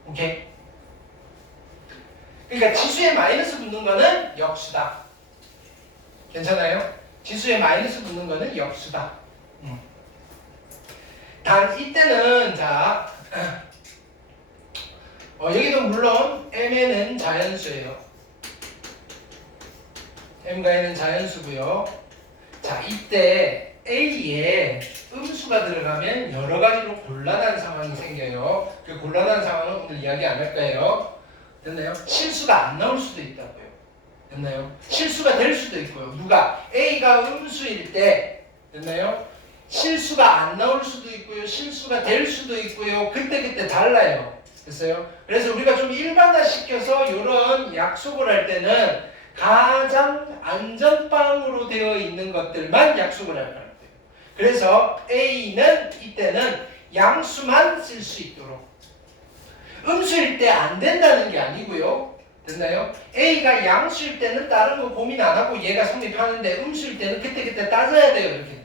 오케이? 그러니까 지수에 마이너스 붙는 거는 역수다. 괜찮아요? 지수에 마이너스 붙는 거는 역수다. 단 이때는 자 여기도 물론 mn은 자연수예요. m과 n은 자연수고요. 자 이때 a에 음수가 들어가면 여러 가지로 곤란한 상황이 생겨요. 그 곤란한 상황은 오늘 이야기 안 할 거예요. 됐나요? 실수가 안 나올 수도 있다고요. 됐나요? 실수가 될 수도 있고요. 누가 a가 음수일 때 됐나요? 실수가 안 나올 수도 있고요. 실수가 될 수도 있고요. 그때 달라요. 됐어요? 그래서 우리가 좀 일반화시켜서 이런 약속을 할 때는 가장 안전빵으로 되어 있는 것들만 약속을 할 거예요. 그래서 A는 이때는 양수만 쓸 수 있도록. 음수일 때 안 된다는 게 아니고요. 됐나요? A가 양수일 때는 다른 거 고민 안 하고 얘가 성립하는데 음수일 때는 그때 따져야 돼요. 이렇게.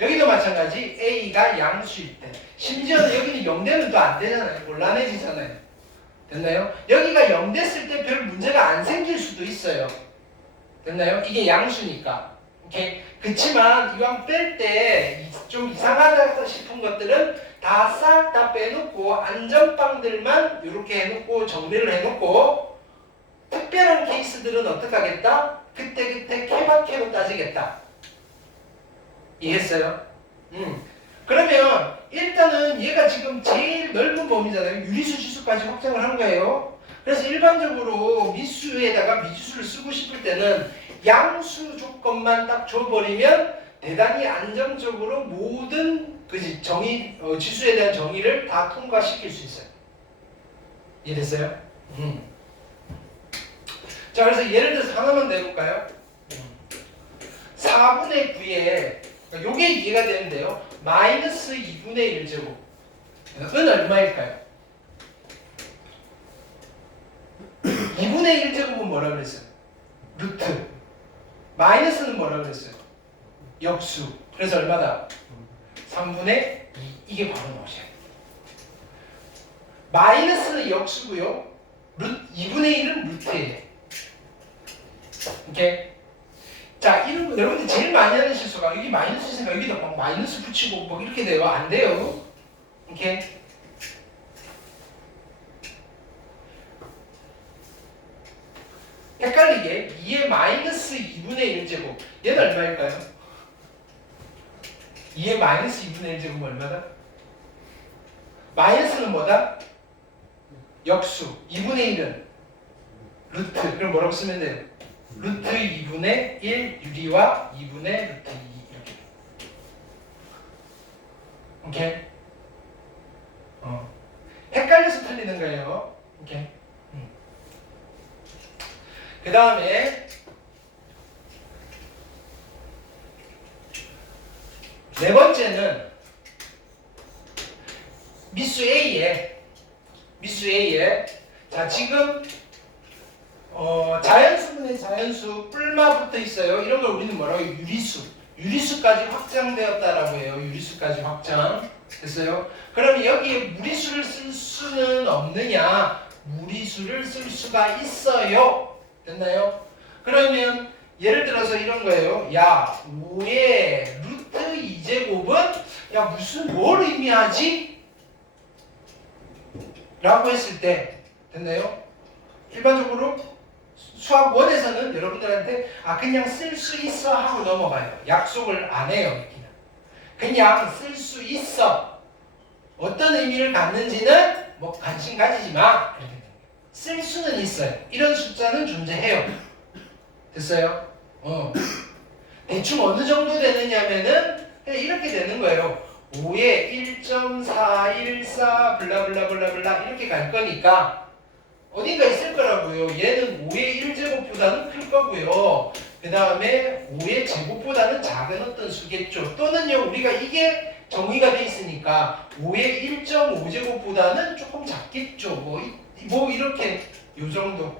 여기도 마찬가지 A가 양수일 때. 심지어는 여기는 0되면 또 안 되잖아요. 곤란해지잖아요. 됐나요? 여기가 0 됐을 때 별 문제가 안 생길 수도 있어요. 됐나요? 이게 양수니까. 오케이? 그치만 이왕 뺄 때 좀 이상하다 싶은 것들은 다 싹 다 빼놓고 안전빵들만 이렇게 해놓고 정리를 해놓고 특별한 케이스들은 어떻게 하겠다? 그때 케바케로 따지겠다. 이해했어요? 그러면 일단은 얘가 지금 제일 넓은 범위잖아요. 유리수 지수까지 확장을 한 거예요. 그래서 일반적으로 미수에다가 미지수를 쓰고 싶을 때는 양수 조건만 딱 줘버리면 대단히 안정적으로 모든 지수에 대한 정의를 다 통과시킬 수 있어요. 이해됐어요? 자, 그래서 예를 들어서 하나만 내볼까요? 4분의 9에 요게 이해가 되는데요. 마이너스 2분의 1제곱 은 얼마일까요? 2분의 1제곱은 뭐라 그랬어요? 루트. 마이너스는 뭐라 그랬어요? 역수. 그래서 얼마다? 3분의 2. 이게 바로 나오셔야 돼요. 마이너스는 역수고요. 2분의 1은 루트예요. 오케이? 자, 이런 거 여러분들 제일 많이 하는 실수가 여기 마이너스 있으니까 여기다 막 마이너스 붙이고 막 이렇게 돼요. 안 돼요. 오케이? 헷갈리게 2의 마이너스 2분의 1제곱 얘는 얼마일까요? 2의 마이너스 2분의 1제곱은 얼마다? 마이너스는 뭐다? 역수. 2분의 1은 루트. 그럼 뭐라고 쓰면 돼요? 루트 2분의 1 유리와 2분의 루트 2 이렇게. 오케이? 헷갈려서 틀리는 거예요. 오케이? 그 다음에 네 번째는 미수 A에 자 지금 자연수분의 자연수 뿔마 붙어 있어요. 이런 걸 우리는 뭐라고 해요? 유리수까지 확장되었다라고 해요. 유리수까지 확장 됐어요. 그럼 여기에 무리수를 쓸 수는 없느냐? 무리수를 쓸 수가 있어요. 됐나요? 그러면 예를 들어서 이런 거예요. 야, 5의 루트 2제곱은 야 무슨 뭘 의미하지? 라고 했을 때 됐나요? 일반적으로 수학 원에서는 여러분들한테 그냥 쓸 수 있어 하고 넘어가요. 약속을 안 해요. 그냥 쓸 수 있어. 어떤 의미를 갖는지는 뭐 관심 가지지 마. 이렇게 됩니다. 쓸 수는 있어요. 이런 숫자는 존재해요. 됐어요? 대충 어느 정도 되느냐면은 그냥 이렇게 되는 거예요. 5에 1.414 블라블라블라블라 이렇게 갈 거니까 어딘가 있을 거라고요. 얘는 5의 1제곱보다는 클 거고요. 그 다음에 5의 제곱보다는 작은 어떤 수겠죠. 또는요, 우리가 이게 정의가 돼 있으니까 5의 1.5제곱보다는 조금 작겠죠. 뭐 이렇게 요 정도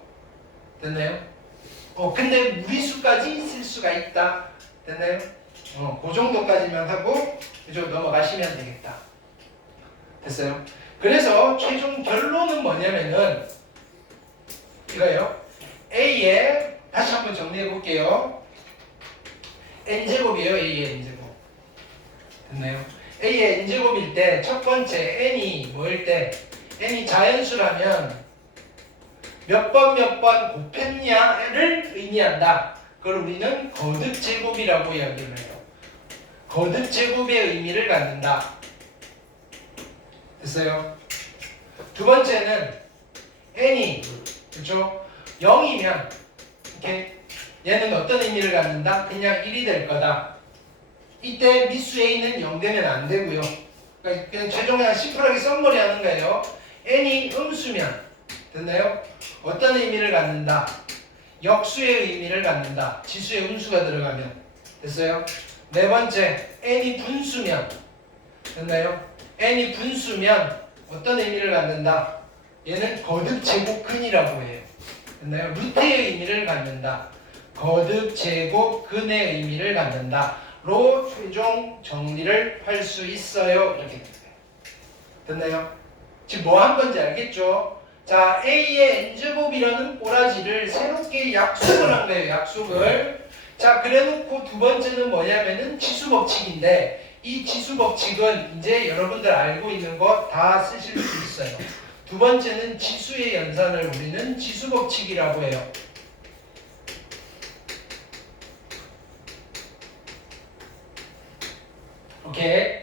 됐나요? 근데 무리수까지 쓸 수가 있다. 됐나요? 그 정도까지만 하고 이제 넘어가시면 되겠다. 됐어요? 그래서 최종 결론은 뭐냐면은 이거예요. A에 다시 한번 정리해 볼게요. n제곱이에요. A의 n제곱. 됐나요? A의 n제곱일 때 첫 번째 n이 뭐일 때 n이 자연수라면 몇 번 곱했냐를 의미한다. 그걸 우리는 거듭제곱이라고 이야기를 해요. 거듭제곱의 의미를 갖는다. 됐어요? 두 번째는 n이 그렇죠? 0이면 이렇게 얘는 어떤 의미를 갖는다? 그냥 1이 될 거다. 이때 미수 a는 0 되면 안 되고요. 그러니까 그냥 최종에 심플하게 썸머리 하는 거예요. n이 음수면 됐나요? 어떤 의미를 갖는다? 역수의 의미를 갖는다. 지수에 음수가 들어가면 됐어요? 네 번째, n이 분수면 됐나요? n이 분수면 어떤 의미를 갖는다? 얘는 거듭제곱근이라고 해요. 됐나요? 루트의 의미를 갖는다. 거듭제곱근의 의미를 갖는다.로 최종 정리를 할 수 있어요. 이렇게 됐나요? 지금 뭐 한 건지 알겠죠? 자, A의 n제곱이라는 꼬라지를 새롭게 약속을 한 거예요. 약속을. 자, 그래놓고 두 번째는 뭐냐면은 지수법칙인데 이 지수법칙은 이제 여러분들 알고 있는 거 다 쓰실 수 있어요. 두 번째는 지수의 연산을 우리는 지수법칙이라고 해요. 오케이.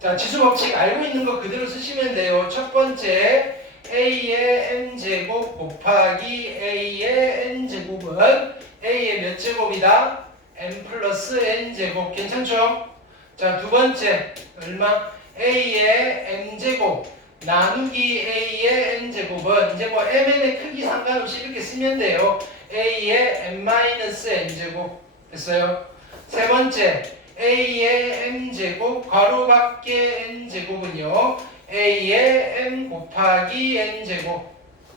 자, 지수법칙 알고 있는 거 그대로 쓰시면 돼요. 첫 번째 A의 n제곱 곱하기 A의 n제곱은 A의 몇 제곱이다? n 플러스 n제곱. 괜찮죠? 자, 두 번째 얼마? A의 n제곱 나누기 A의 n제곱은 이제 뭐 mn의 크기 상관없이 이렇게 쓰면 돼요. A의 n-n제곱 됐어요? 세 번째 A의 n제곱 괄호 밖의 n제곱은요 A의 n 곱하기 n제곱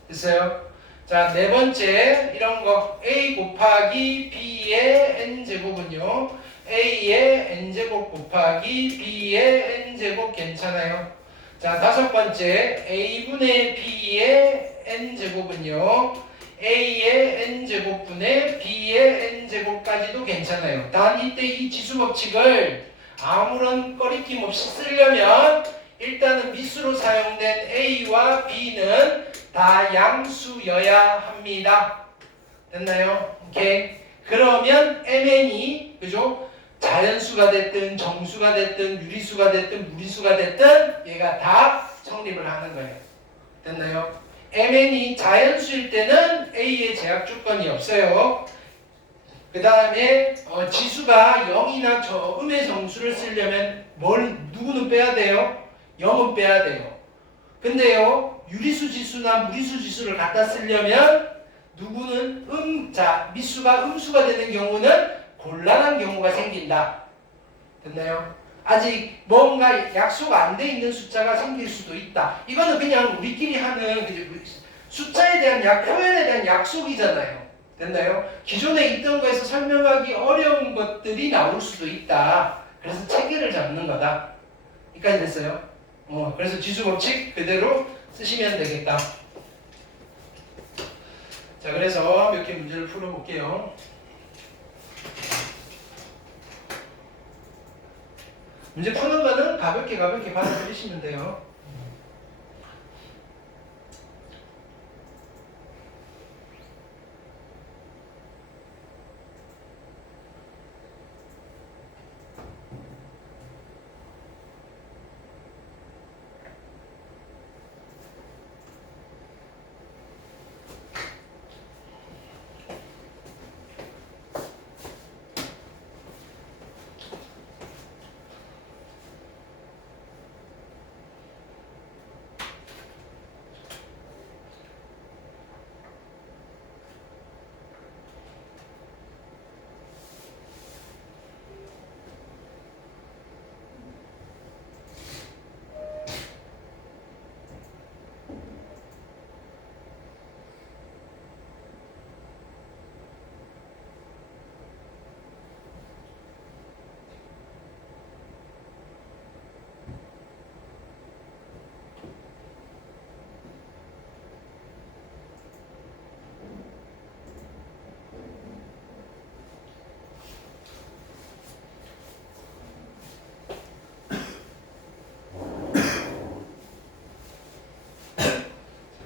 됐어요? 자, 네 번째 이런 거 A 곱하기 B의 n제곱은요 A의 n제곱 곱하기 B의 n제곱 괜찮아요? 자, 다섯 번째 A분의 B의 n제곱은요 A의 n제곱분의 B의 n제곱까지도 괜찮아요. 단 이때 이 지수법칙을 아무런 꺼리낌 없이 쓰려면 일단은 미수로 사용된 A와 B는 다 양수여야 합니다. 됐나요? 오케이. 그러면 MN이 그죠? 자연수가 됐든 정수가 됐든 유리수가 됐든 무리수가 됐든 얘가 다 성립을 하는 거예요. 됐나요? MN이 자연수일 때는 A의 제약 조건이 없어요. 그 다음에 지수가 0이나 음의 정수를 쓰려면 누구는 빼야 돼요? 0은 빼야 돼요. 근데요 유리수 지수나 무리수 지수를 갖다 쓰려면 누구는 미수가 음수가 되는 경우는 곤란한 경우가 생긴다. 됐나요? 아직 뭔가 약속 안 돼 있는 숫자가 생길 수도 있다. 이거는 그냥 우리끼리 하는 숫자에 대한 표현에 대한 약속이잖아요. 됐나요? 기존에 있던 거에서 설명하기 어려운 것들이 나올 수도 있다. 그래서 체계를 잡는 거다. 여기까지 됐어요? 그래서 지수법칙 그대로 쓰시면 되겠다. 자, 그래서 몇 개 문제를 풀어볼게요. 문제 푸는 거는 가볍게 받아들이시면 돼요.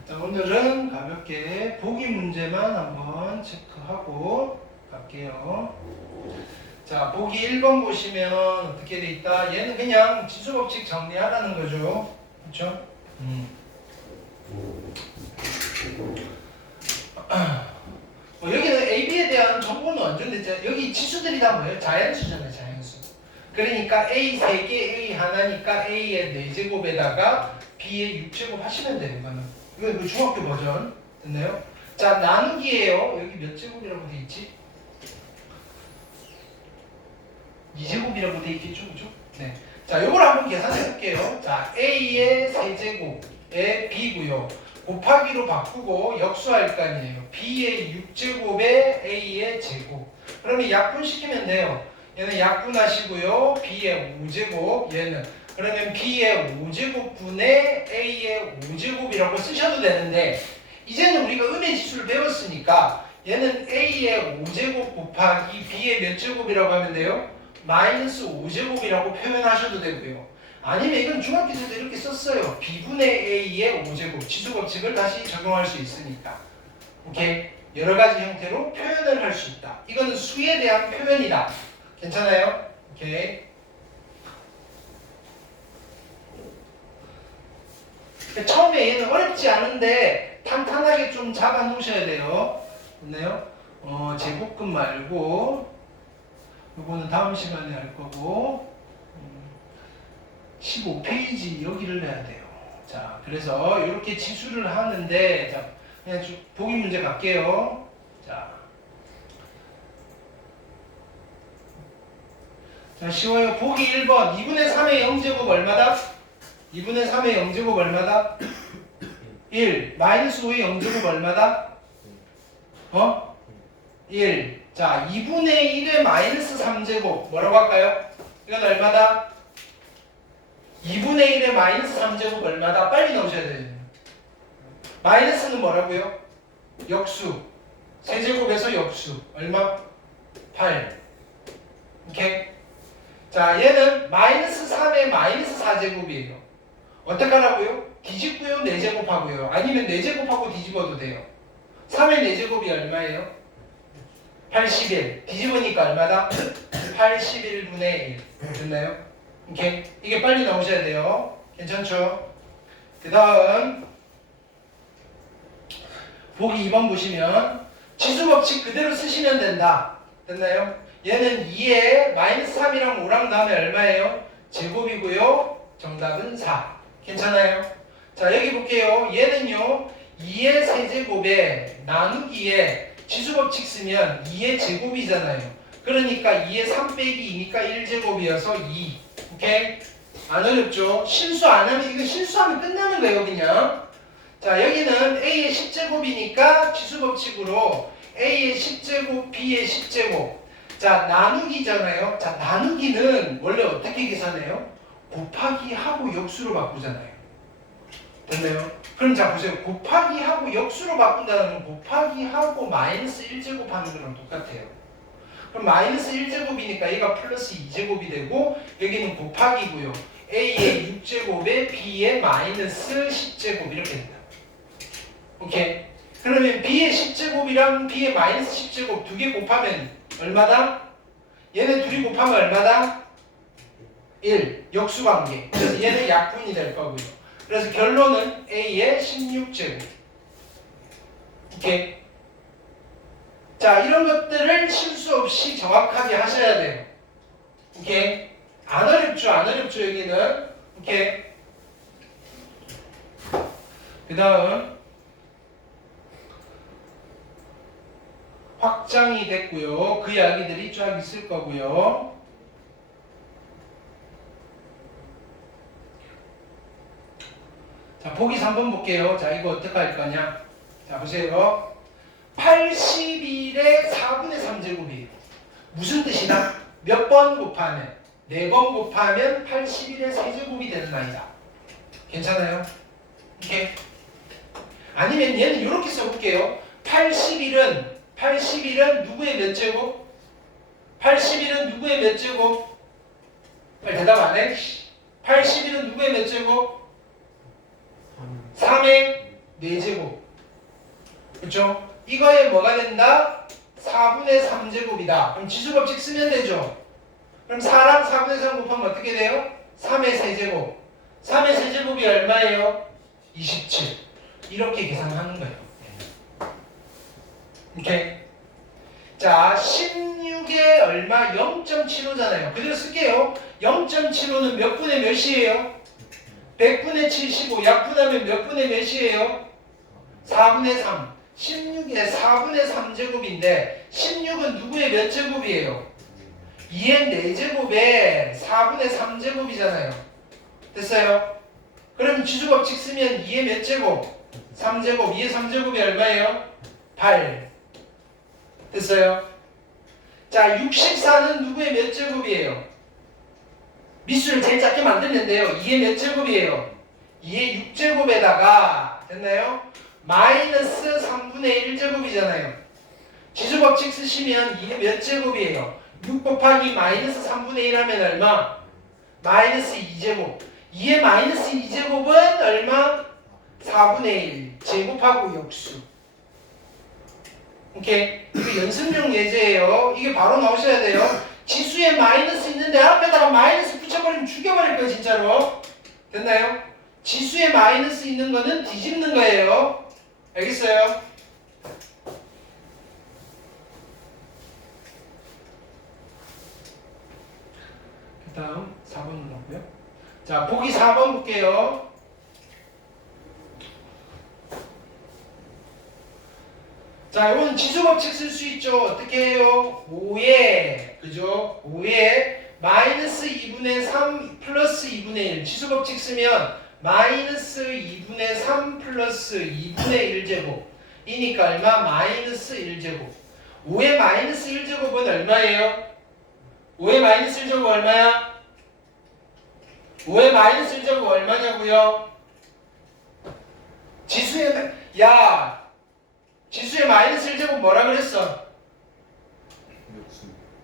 자, 오늘은 가볍게 보기 문제만 한번 체크하고 갈게요. 자, 보기 1번 보시면 어떻게 돼 있다? 얘는 그냥 지수법칙 정리하라는 거죠. 그렇죠? 여기는 AB에 대한 정보는 완전 됐죠. 여기 지수들이 다 뭐예요? 자연수잖아요, 자연수. 그러니까 A 3개, A 하나니까 A의 4제곱에다가 B의 6제곱 하시면 돼요, 이거는. 이거 그 중학교 버전. 됐나요? 자, 나누기예요. 여기 몇 제곱이라고 돼 있지? 2제곱이라고 돼 있겠죠, 그죠? 네. 자, 요걸 한번 계산해 볼게요. 자, A의 세제곱에 B고요. 곱하기로 바꾸고 역수할 거 아니에요. B의 6제곱에 A의 제곱. 그러면 약분시키면 돼요. 얘는 약분하시고요. B의 5제곱, 얘는. 그러면 B의 5제곱분의 A의 5제곱이라고 쓰셔도 되는데, 이제는 우리가 음의 지수를 배웠으니까 얘는 A의 5제곱 곱하기 B의 몇 제곱이라고 하면 돼요? 마이너스 5제곱이라고 표현하셔도 되고요. 아니면 이건 중학교 때도 이렇게 썼어요. B분의 A의 5제곱. 지수법칙을 다시 적용할 수 있으니까. 오케이? 여러 가지 형태로 표현을 할 수 있다. 이거는 수에 대한 표현이다. 괜찮아요? 오케이? 처음에 얘는 어렵지 않은데 탄탄하게 좀 잡아 놓으셔야 돼요. 됐나요? 제곱근 말고 이거는 다음 시간에 할 거고 15페이지 여기를 해야 돼요. 자, 그래서 이렇게 지수를 하는데 자, 그냥 보기 문제 갈게요. 자, 쉬워요. 보기 1번 2분의 3의 0제곱 얼마다? 2분의 3의 0제곱 얼마다? 1 마이너스 5의 0제곱 얼마다? 1. 자, 2분의 1의 마이너스 3제곱 뭐라고 할까요? 이건 얼마다? 2분의 1의 마이너스 3제곱 얼마다? 빨리 넣으셔야 돼요. 마이너스는 뭐라고요? 역수. 세제곱에서 역수. 얼마? 8. 오케이? 자, 얘는 마이너스 3의 마이너스 4제곱이에요. 어떻게 하라고요? 뒤집고요, 4제곱하고요. 아니면 4제곱하고 뒤집어도 돼요. 3의 4제곱이 얼마예요? 81. 뒤집으니까 얼마다? 81분의 1. 됐나요? 오케이. 이게 빨리 나오셔야 돼요. 괜찮죠? 그 다음 보기 2번 보시면 지수법칙 그대로 쓰시면 된다. 됐나요? 얘는 2에 마이너스 3이랑 5랑 다음에 얼마예요? 제곱이고요. 정답은 4. 괜찮아요? 자, 여기 볼게요. 얘는요 2의 세제곱에 나누기에 지수법칙 쓰면 2의 제곱이잖아요. 그러니까 2의 3 빼기 2니까 1제곱이어서 2. 오케이? 안 어렵죠? 실수 안 하면, 이거 실수하면 끝나는 거예요, 그냥. 자, 여기는 A의 10제곱이니까 지수법칙으로 A의 10제곱, B의 10제곱. 자, 나누기잖아요. 자, 나누기는 원래 어떻게 계산해요? 곱하기 하고 역수로 바꾸잖아요. 됐나요? 그럼 자, 보세요. 곱하기 하고 역수로 바꾼다는 건 곱하기 하고 마이너스 1제곱 하는 거랑 똑같아요. 그럼 마이너스 1제곱이니까 얘가 플러스 2제곱이 되고 여기는 곱하기고요. A의 6제곱에 B의 마이너스 10제곱 이렇게 된다. 오케이? 그러면 B의 10제곱이랑 B의 마이너스 10제곱 두 개 곱하면 얼마다? 얘네 둘이 곱하면 얼마다? 1. 역수관계. 그래서 얘는 약분이 될 거고요. 그래서 결론은 A의 16제곱. 오케이? 자, 이런 것들을 실수 없이 정확하게 하셔야 돼요. 오케이? 안 어렵죠? 안 어렵죠? 여기는. 오케이? 그 다음 확장이 됐고요. 그 이야기들이 쫙 있을 거고요. 자, 보기 3번 볼게요. 자, 이거 어떻게 할 거냐? 자, 보세요. 81의 4분의 3제곱이에요. 무슨 뜻이다? 몇 번 곱하면? 4번 곱하면 81의 세제곱이 되는 아이다. 괜찮아요? 이렇게. 아니면 얘는 이렇게 써볼게요. 81은 누구의 몇 제곱? 81은 누구의 몇 제곱? 빨리 대답 안 해? 81은 누구의 몇 제곱? 3의 4제곱. 그렇죠? 이거에 뭐가 된다? 4분의 3제곱이다. 그럼 지수법칙 쓰면 되죠? 그럼 4랑 4분의 3 곱하면 어떻게 돼요? 3의 세제곱. 3의 세제곱이 얼마예요? 27. 이렇게 계산하는 거예요. 오케이? 자, 16에 얼마? 0.75잖아요. 그대로 쓸게요. 0.75는 몇 분의 몇이에요? 100분의 75. 약분하면 몇 분의 몇이에요? 4분의 3. 16에 4분의 3제곱인데 16은 누구의 몇 제곱이에요? 2의 4제곱에 4분의 3제곱이잖아요. 됐어요? 그럼 지수법칙 쓰면 2의 몇 제곱? 3제곱. 2의 3제곱이 얼마예요? 8. 됐어요? 자, 64는 누구의 몇 제곱이에요? 미수를 제일 작게 만들는데요. 2의 몇 제곱이에요? 2의 6제곱에다가 됐나요? 마이너스 3분의 1제곱이잖아요. 지수법칙 쓰시면 2의 몇 제곱이에요? 6 곱하기 마이너스 3분의 1 하면 얼마? 마이너스 2제곱. 2의 마이너스 2제곱은 얼마? 4분의 1. 제곱하고 역수. 오케이? 이거 연습용 예제예요. 이게 바로 나오셔야 돼요. 지수에 마이너스 있는데 앞에다가 마이너스 붙여버리면 죽여버릴 거예요, 진짜로. 됐나요? 지수에 마이너스 있는 거는 뒤집는 거예요. 알겠어요? 그 다음 4번 눌렀고요. 자, 보기 4번 볼게요. 자, 이건 지수법칙 쓸 수 있죠. 어떻게 해요? 5에, 그죠? 5에 마이너스 2분의 3 플러스 2분의 1. 지수법칙 쓰면 마이너스 2분의 3 플러스 2분의 1제곱. 이니까 얼마? 마이너스 1제곱. 5의 마이너스 1제곱은 얼마예요? 5의 마이너스 1제곱 얼마야? 5의 마이너스 1제곱 얼마냐고요? 지수의 지수의 마이너스 1제곱 뭐라 그랬어?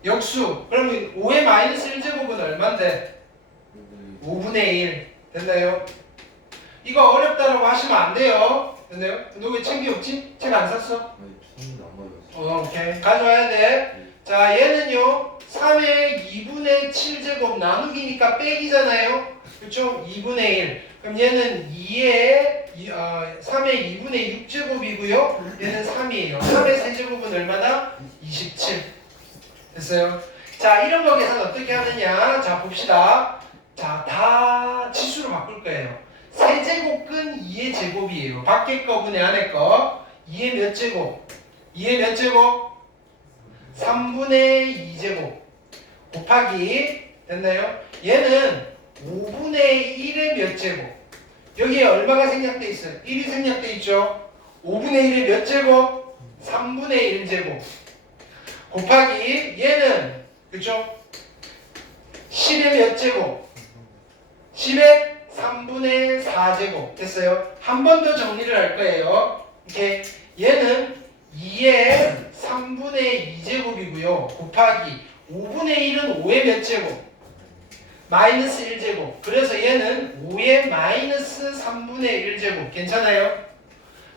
역수. 그러면 5의 마이너스 1제곱은 얼만데? 5분의 1. 됐나요? 이거 어렵다라고 하시면 안 돼요. 됐나요? 너 왜 챙기 없지? 책 안 샀어? 오케이. 가져와야 돼. 자, 얘는요. 3의 2분의 7제곱 나누기니까 빼기잖아요. 그렇죠? 2분의 1. 그럼 얘는 3의 2분의 6제곱이고요. 얘는 3이에요. 3의 세제곱은 얼마나? 27. 됐어요? 자, 이런 거 계산 어떻게 하느냐? 자, 봅시다. 자, 다 지수로 바꿀 거예요. 세제곱근 2의 제곱이에요. 밖에 거 분의 안에 거. 2의 몇 제곱? 2의 몇 제곱? 3분의 2제곱. 곱하기. 됐나요? 얘는 5분의 1의 몇 제곱? 여기에 얼마가 생략돼 있어요? 1이 생략돼 있죠? 5분의 1의 몇 제곱? 3분의 1제곱. 곱하기 얘는 그쵸? 10의 몇 제곱? 10의 3분의 4제곱. 됐어요? 한 번 더 정리를 할 거예요. 이렇게 얘는 2의 3분의 2제곱이고요. 곱하기 5분의 1은 5의 몇 제곱? 마이너스 1제곱. 그래서 얘는 5의 마이너스 3분의 1제곱. 괜찮아요?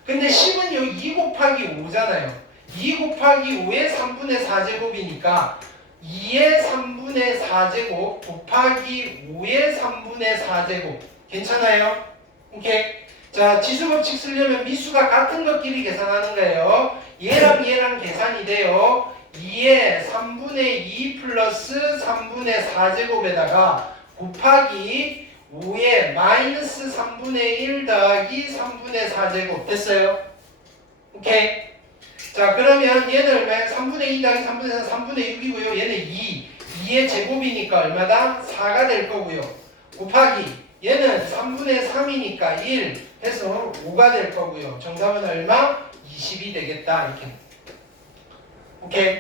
근데 10은 여기 2 곱하기 5잖아요. 2 곱하기 5의 3분의 4제곱이니까 2의 3분의 4제곱 곱하기 5의 3분의 4제곱. 괜찮아요? 오케이? 자, 지수법칙 쓰려면 미수가 같은 것끼리 계산하는 거예요. 얘랑 계산이 돼요. 2의 3분의 2 플러스 3분의 4제곱에다가 곱하기 5의 마이너스 3분의 1 더하기 3분의 4제곱. 됐어요? 오케이? 자, 그러면 얘는 얼마야? 3분의 2 더하기 3분의 4, 3분의 6이고요. 얘는 2의 제곱이니까 얼마다? 4가 될 거고요. 곱하기 얘는 3분의 3이니까 1 해서 5가 될 거고요. 정답은 얼마? 20이 되겠다. 이렇게. 오케이?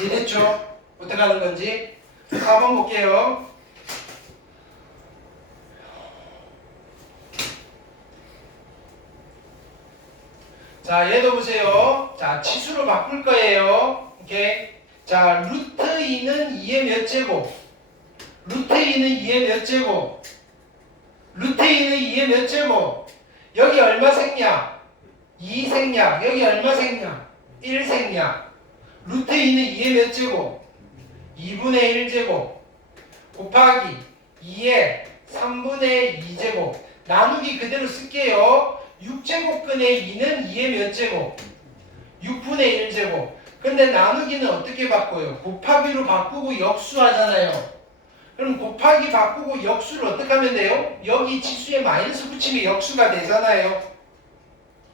이해됐죠? 어떻게 하는 건지? 4번 볼게요. 자, 얘도 보세요. 자, 치수로 바꿀 거예요. 오케이? 자, 루트 2는 2의 몇 제곱? 루트 2는 2의 몇 제곱? 루트 2는 2의 몇 제곱? 여기 얼마 생략? 2 생략. 여기 얼마 생략? 1 생략. 루트 2는 2의 몇 제곱? 2분의 1제곱. 곱하기 2의 3분의 2제곱. 나누기 그대로 쓸게요. 6제곱근의 2는 2의 몇 제곱? 6분의 1제곱. 근데 나누기는 어떻게 바꿔요? 곱하기로 바꾸고 역수하잖아요. 그럼 곱하기 바꾸고 역수를 어떻게 하면 돼요? 여기 지수에 마이너스 붙이면 역수가 되잖아요.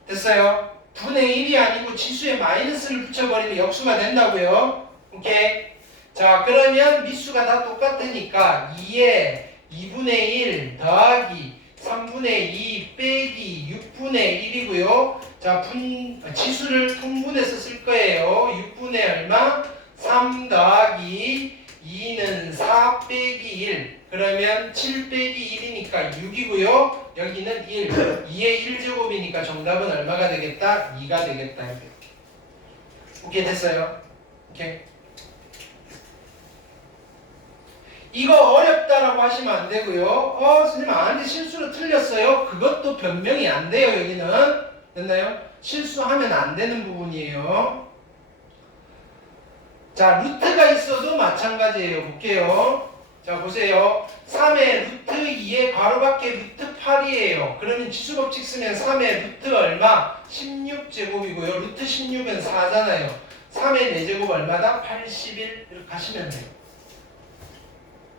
됐어요? 분의 1이 아니고 지수에 마이너스를 붙여버리면 역수가 된다고요. 오케이? 자, 그러면 미수가 다 똑같으니까 2에 2분의 1 더하기 3분의 2 빼기 6분의 1이고요. 자, 지수를 통분해서 쓸 거예요. 6분의 얼마? 3 더하기 2는 4 빼기 1. 그러면 7 빼기 1이니까 6이고요. 여기는 1. 2의 1제곱이니까 정답은 얼마가 되겠다? 2가 되겠다. 오케이, 됐어요? 오케이. 이거 어렵다라고 하시면 안 되고요. 선생님 아는데 실수로 틀렸어요. 그것도 변명이 안 돼요. 여기는. 됐나요? 실수하면 안 되는 부분이에요. 자, 루트가 있어도 마찬가지예요. 볼게요. 자, 보세요. 3의 루트 2의 괄호밖에 루트 8이에요. 그러면 지수법칙 쓰면 3의 루트 얼마? 16제곱이고요. 루트 16은 4잖아요. 3의 4제곱 얼마다? 81 이렇게 하시면 돼요.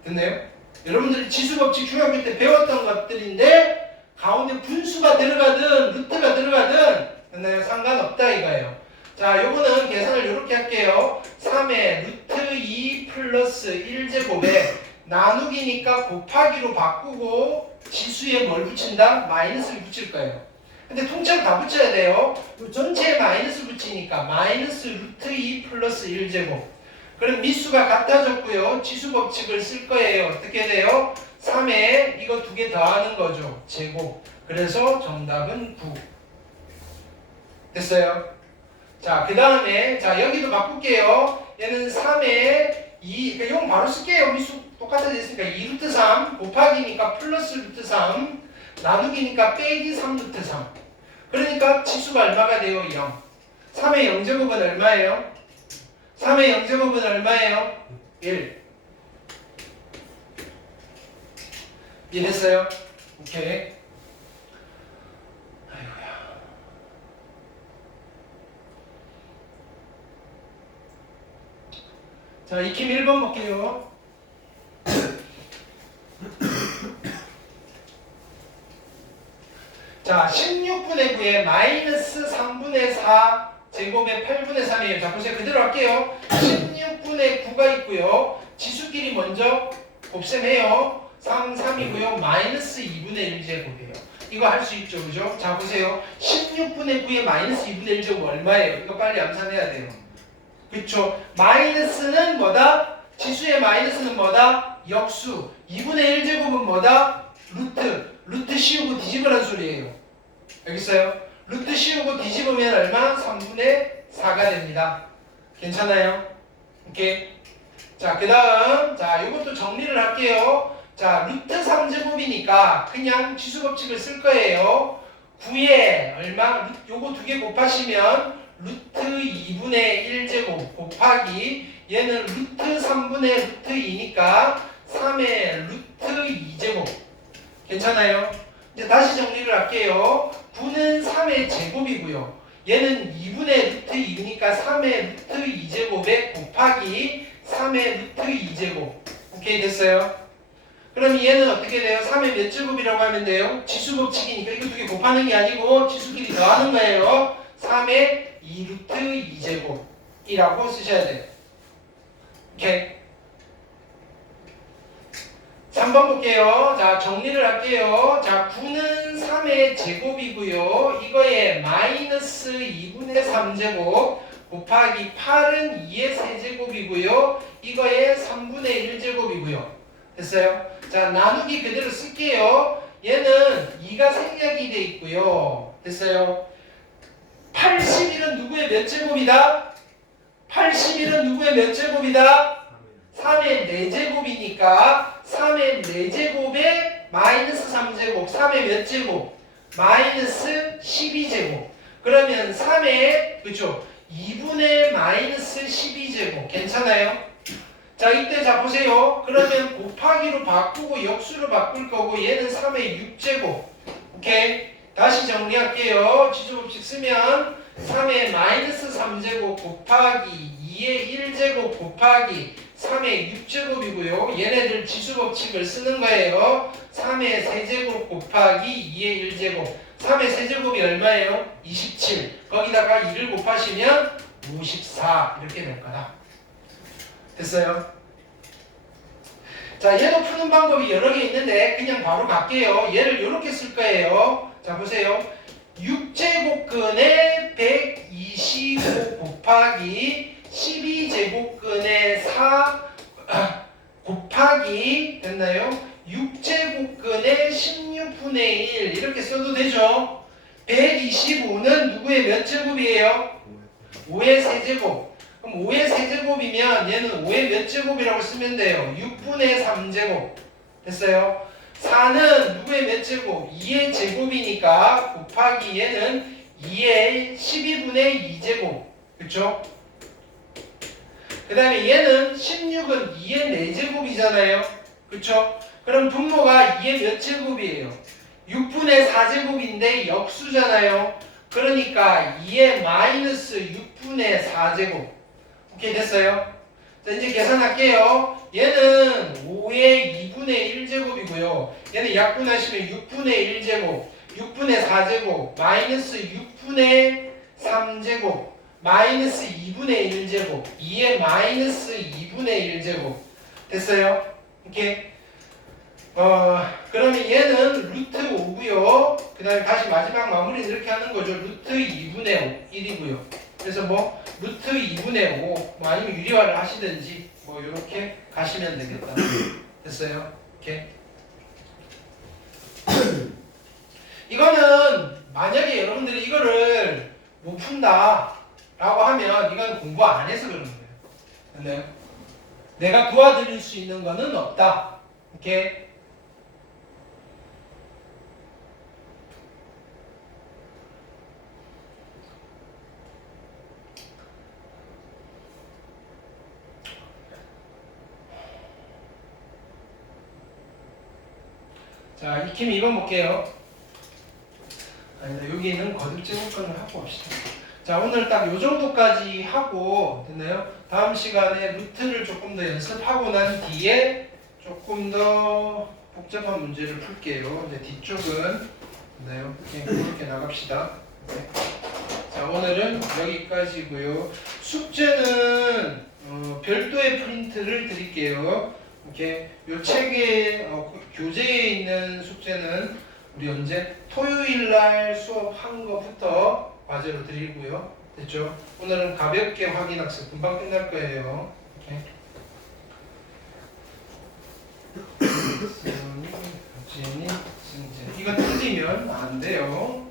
됐나요? 여러분들이 지수법칙 중학교 때 배웠던 것들인데 가운데 분수가 들어가든 루트가 들어가든 됐나요? 상관없다 이거예요. 자, 요거는 계산을 이렇게 할게요. 3의 루트 2 플러스 1제곱에 나누기니까 곱하기로 바꾸고 지수에 뭘 붙인다? 마이너스를 붙일 거예요. 근데 통째로 다 붙여야 돼요. 전체에 마이너스 붙이니까 마이너스 루트 2 플러스 1제곱. 그럼 미수가 같아졌고요. 지수법칙을 쓸 거예요. 어떻게 돼요? 3에 이거 두 개 더하는 거죠. 제곱. 그래서 정답은 9. 됐어요? 자, 그 다음에 자 여기도 바꿀게요. 얘는 3에 2, 그러니까 이건 바로 쓸게요. 미수 똑같아져 있으니까 2 루트 3 곱하기니까 플러스 루트 3 나누기니까 빼기 3 루트 3. 그러니까 지수가 얼마가 돼요? 0. 3의 0제곱은 얼마예요? 3의 0제곱은 얼마예요? 1. 이해됐어요? 오케이. 아이고야. 자, 익힘 1번 볼게요. 자, 16분의 9에 마이너스 3분의 4 제곱의 8분의 3이에요. 자, 보세요. 그대로 할게요. 16분의 9가 있고요. 지수끼리 먼저 곱셈해요. 3, 3이고요. 마이너스 2분의 1제곱이에요. 이거 할 수 있죠. 그죠? 자, 보세요. 16분의 9에 마이너스 2분의 1제곱 얼마예요? 이거 빨리 암산해야 돼요. 그쵸? 마이너스는 뭐다? 지수의 마이너스는 뭐다? 역수. 2분의 1제곱은 뭐다? 루트. 루트 씌우고 뒤집으란 소리예요. 알겠어요? 루트 씌우고 뒤집으면 얼마? 3분의 4가 됩니다. 괜찮아요? 오케이. 자, 그 다음, 자, 요것도 정리를 할게요. 자, 루트 3제곱이니까 그냥 지수법칙을 쓸 거예요. 9에 얼마? 요거 두 개 곱하시면 루트 2분의 1제곱 곱하기 얘는 루트 3분의 루트 2니까 3의 루트 2제곱. 괜찮아요? 이제 다시 정리를 할게요. 9는 3의 제곱이고요. 얘는 2분의 루트 2니까 3의 루트 2제곱에 곱하기 3의 루트 2제곱. 오케이, 됐어요? 그럼 얘는 어떻게 돼요? 3의 몇 제곱이라고 하면 돼요? 지수법칙이니까 이거 두 개 곱하는 게 아니고 지수끼리 더하는 거예요. 3의 2루트 2제곱이라고 쓰셔야 돼요. 오케이. 3번 볼게요. 자, 정리를 할게요. 자, 9는 3의 제곱이고요. 이거에 마이너스 2분의 3제곱 곱하기 8은 2의 세제곱이고요. 이거에 3분의 1제곱이고요. 됐어요? 자, 나누기 그대로 쓸게요. 얘는 2가 생략이 돼 있고요. 됐어요? 81은 누구의 몇 제곱이다? 81은 누구의 몇 제곱이다? 3의 4제곱이니까 3의 4제곱에 마이너스 3제곱 3의 몇 제곱? 마이너스 12제곱. 그러면 3의 그쵸? 2분의 마이너스 12제곱. 괜찮아요? 자, 이때 자 보세요. 그러면 곱하기로 바꾸고 역수로 바꿀 거고 얘는 3의 6제곱. 오케이? 다시 정리할게요. 지수법칙 쓰면 3의 마이너스 3제곱 곱하기 2의 1제곱 곱하기 3의 6제곱이고요. 얘네들 지수법칙을 쓰는 거예요. 3의 세제곱 곱하기 2의 1제곱. 3의 세제곱이 얼마예요? 27. 거기다가 2를 곱하시면 54 이렇게 될 거다. 됐어요? 자, 얘도 푸는 방법이 여러 개 있는데 그냥 바로 갈게요. 얘를 이렇게 쓸 거예요. 자, 보세요. 6제곱근에 125 곱하기 12제곱근에 4 곱하기 됐나요? 6제곱근에 16분의 1 이렇게 써도 되죠? 125는 누구의 몇 제곱이에요? 5의 세제곱. 그럼 5의 세제곱이면 얘는 5의 몇 제곱이라고 쓰면 돼요? 6분의 3제곱. 됐어요? 4는 누구의 몇 제곱? 2의 제곱이니까 곱하기 얘는 2의 12분의 2제곱. 그쵸? 그 다음에 얘는 16은 2의 4제곱이잖아요. 그쵸? 그럼 분모가 2의 몇 제곱이에요? 6분의 4제곱인데 역수잖아요. 그러니까 2의 마이너스 6분의 4제곱. 오케이, 됐어요? 자, 이제 계산할게요. 얘는 5의 2분의 1제곱이고요. 얘는 약분하시면 6분의 1제곱, 6분의 4제곱, 마이너스 6분의 3제곱, 마이너스 2분의 1제곱, 2의 마이너스 2분의 1제곱. 됐어요? 오케이? 그러면 얘는 루트 5고요. 그 다음에 다시 마지막 마무리는 이렇게 하는 거죠. 루트 2분의 1이고요. 그래서 뭐 루트 2분의 5, 뭐 아니면 유리화를 하시든지 뭐 이렇게 가시면 되겠다. 됐어요? 오케이. 이거는 만약에 여러분들이 이거를 못 푼다 라고 하면 이건 공부 안 해서 그러는 거예요. 됐나요? 내가 도와드릴 수 있는 거는 없다. 오케이. 자, 익힘 2번 볼게요. 아니다, 여기는 거듭 제곱근을 하고 합시다. 자, 오늘 딱 요 정도까지 하고 됐나요? 다음 시간에 루트를 조금 더 연습하고 난 뒤에 조금 더 복잡한 문제를 풀게요. 이제 뒤쪽은 됐나요? 그렇게 나갑시다. 네. 자, 오늘은 여기까지고요. 숙제는 별도의 프린트를 드릴게요. 이렇게 요 책에 교재에 있는 숙제는 우리 언제 토요일날 수업한 거부터 과제로 드리고요. 됐죠? 오늘은 가볍게 확인 학습 금방 끝날 거예요. 이렇게. 이거 틀리면 안 돼요.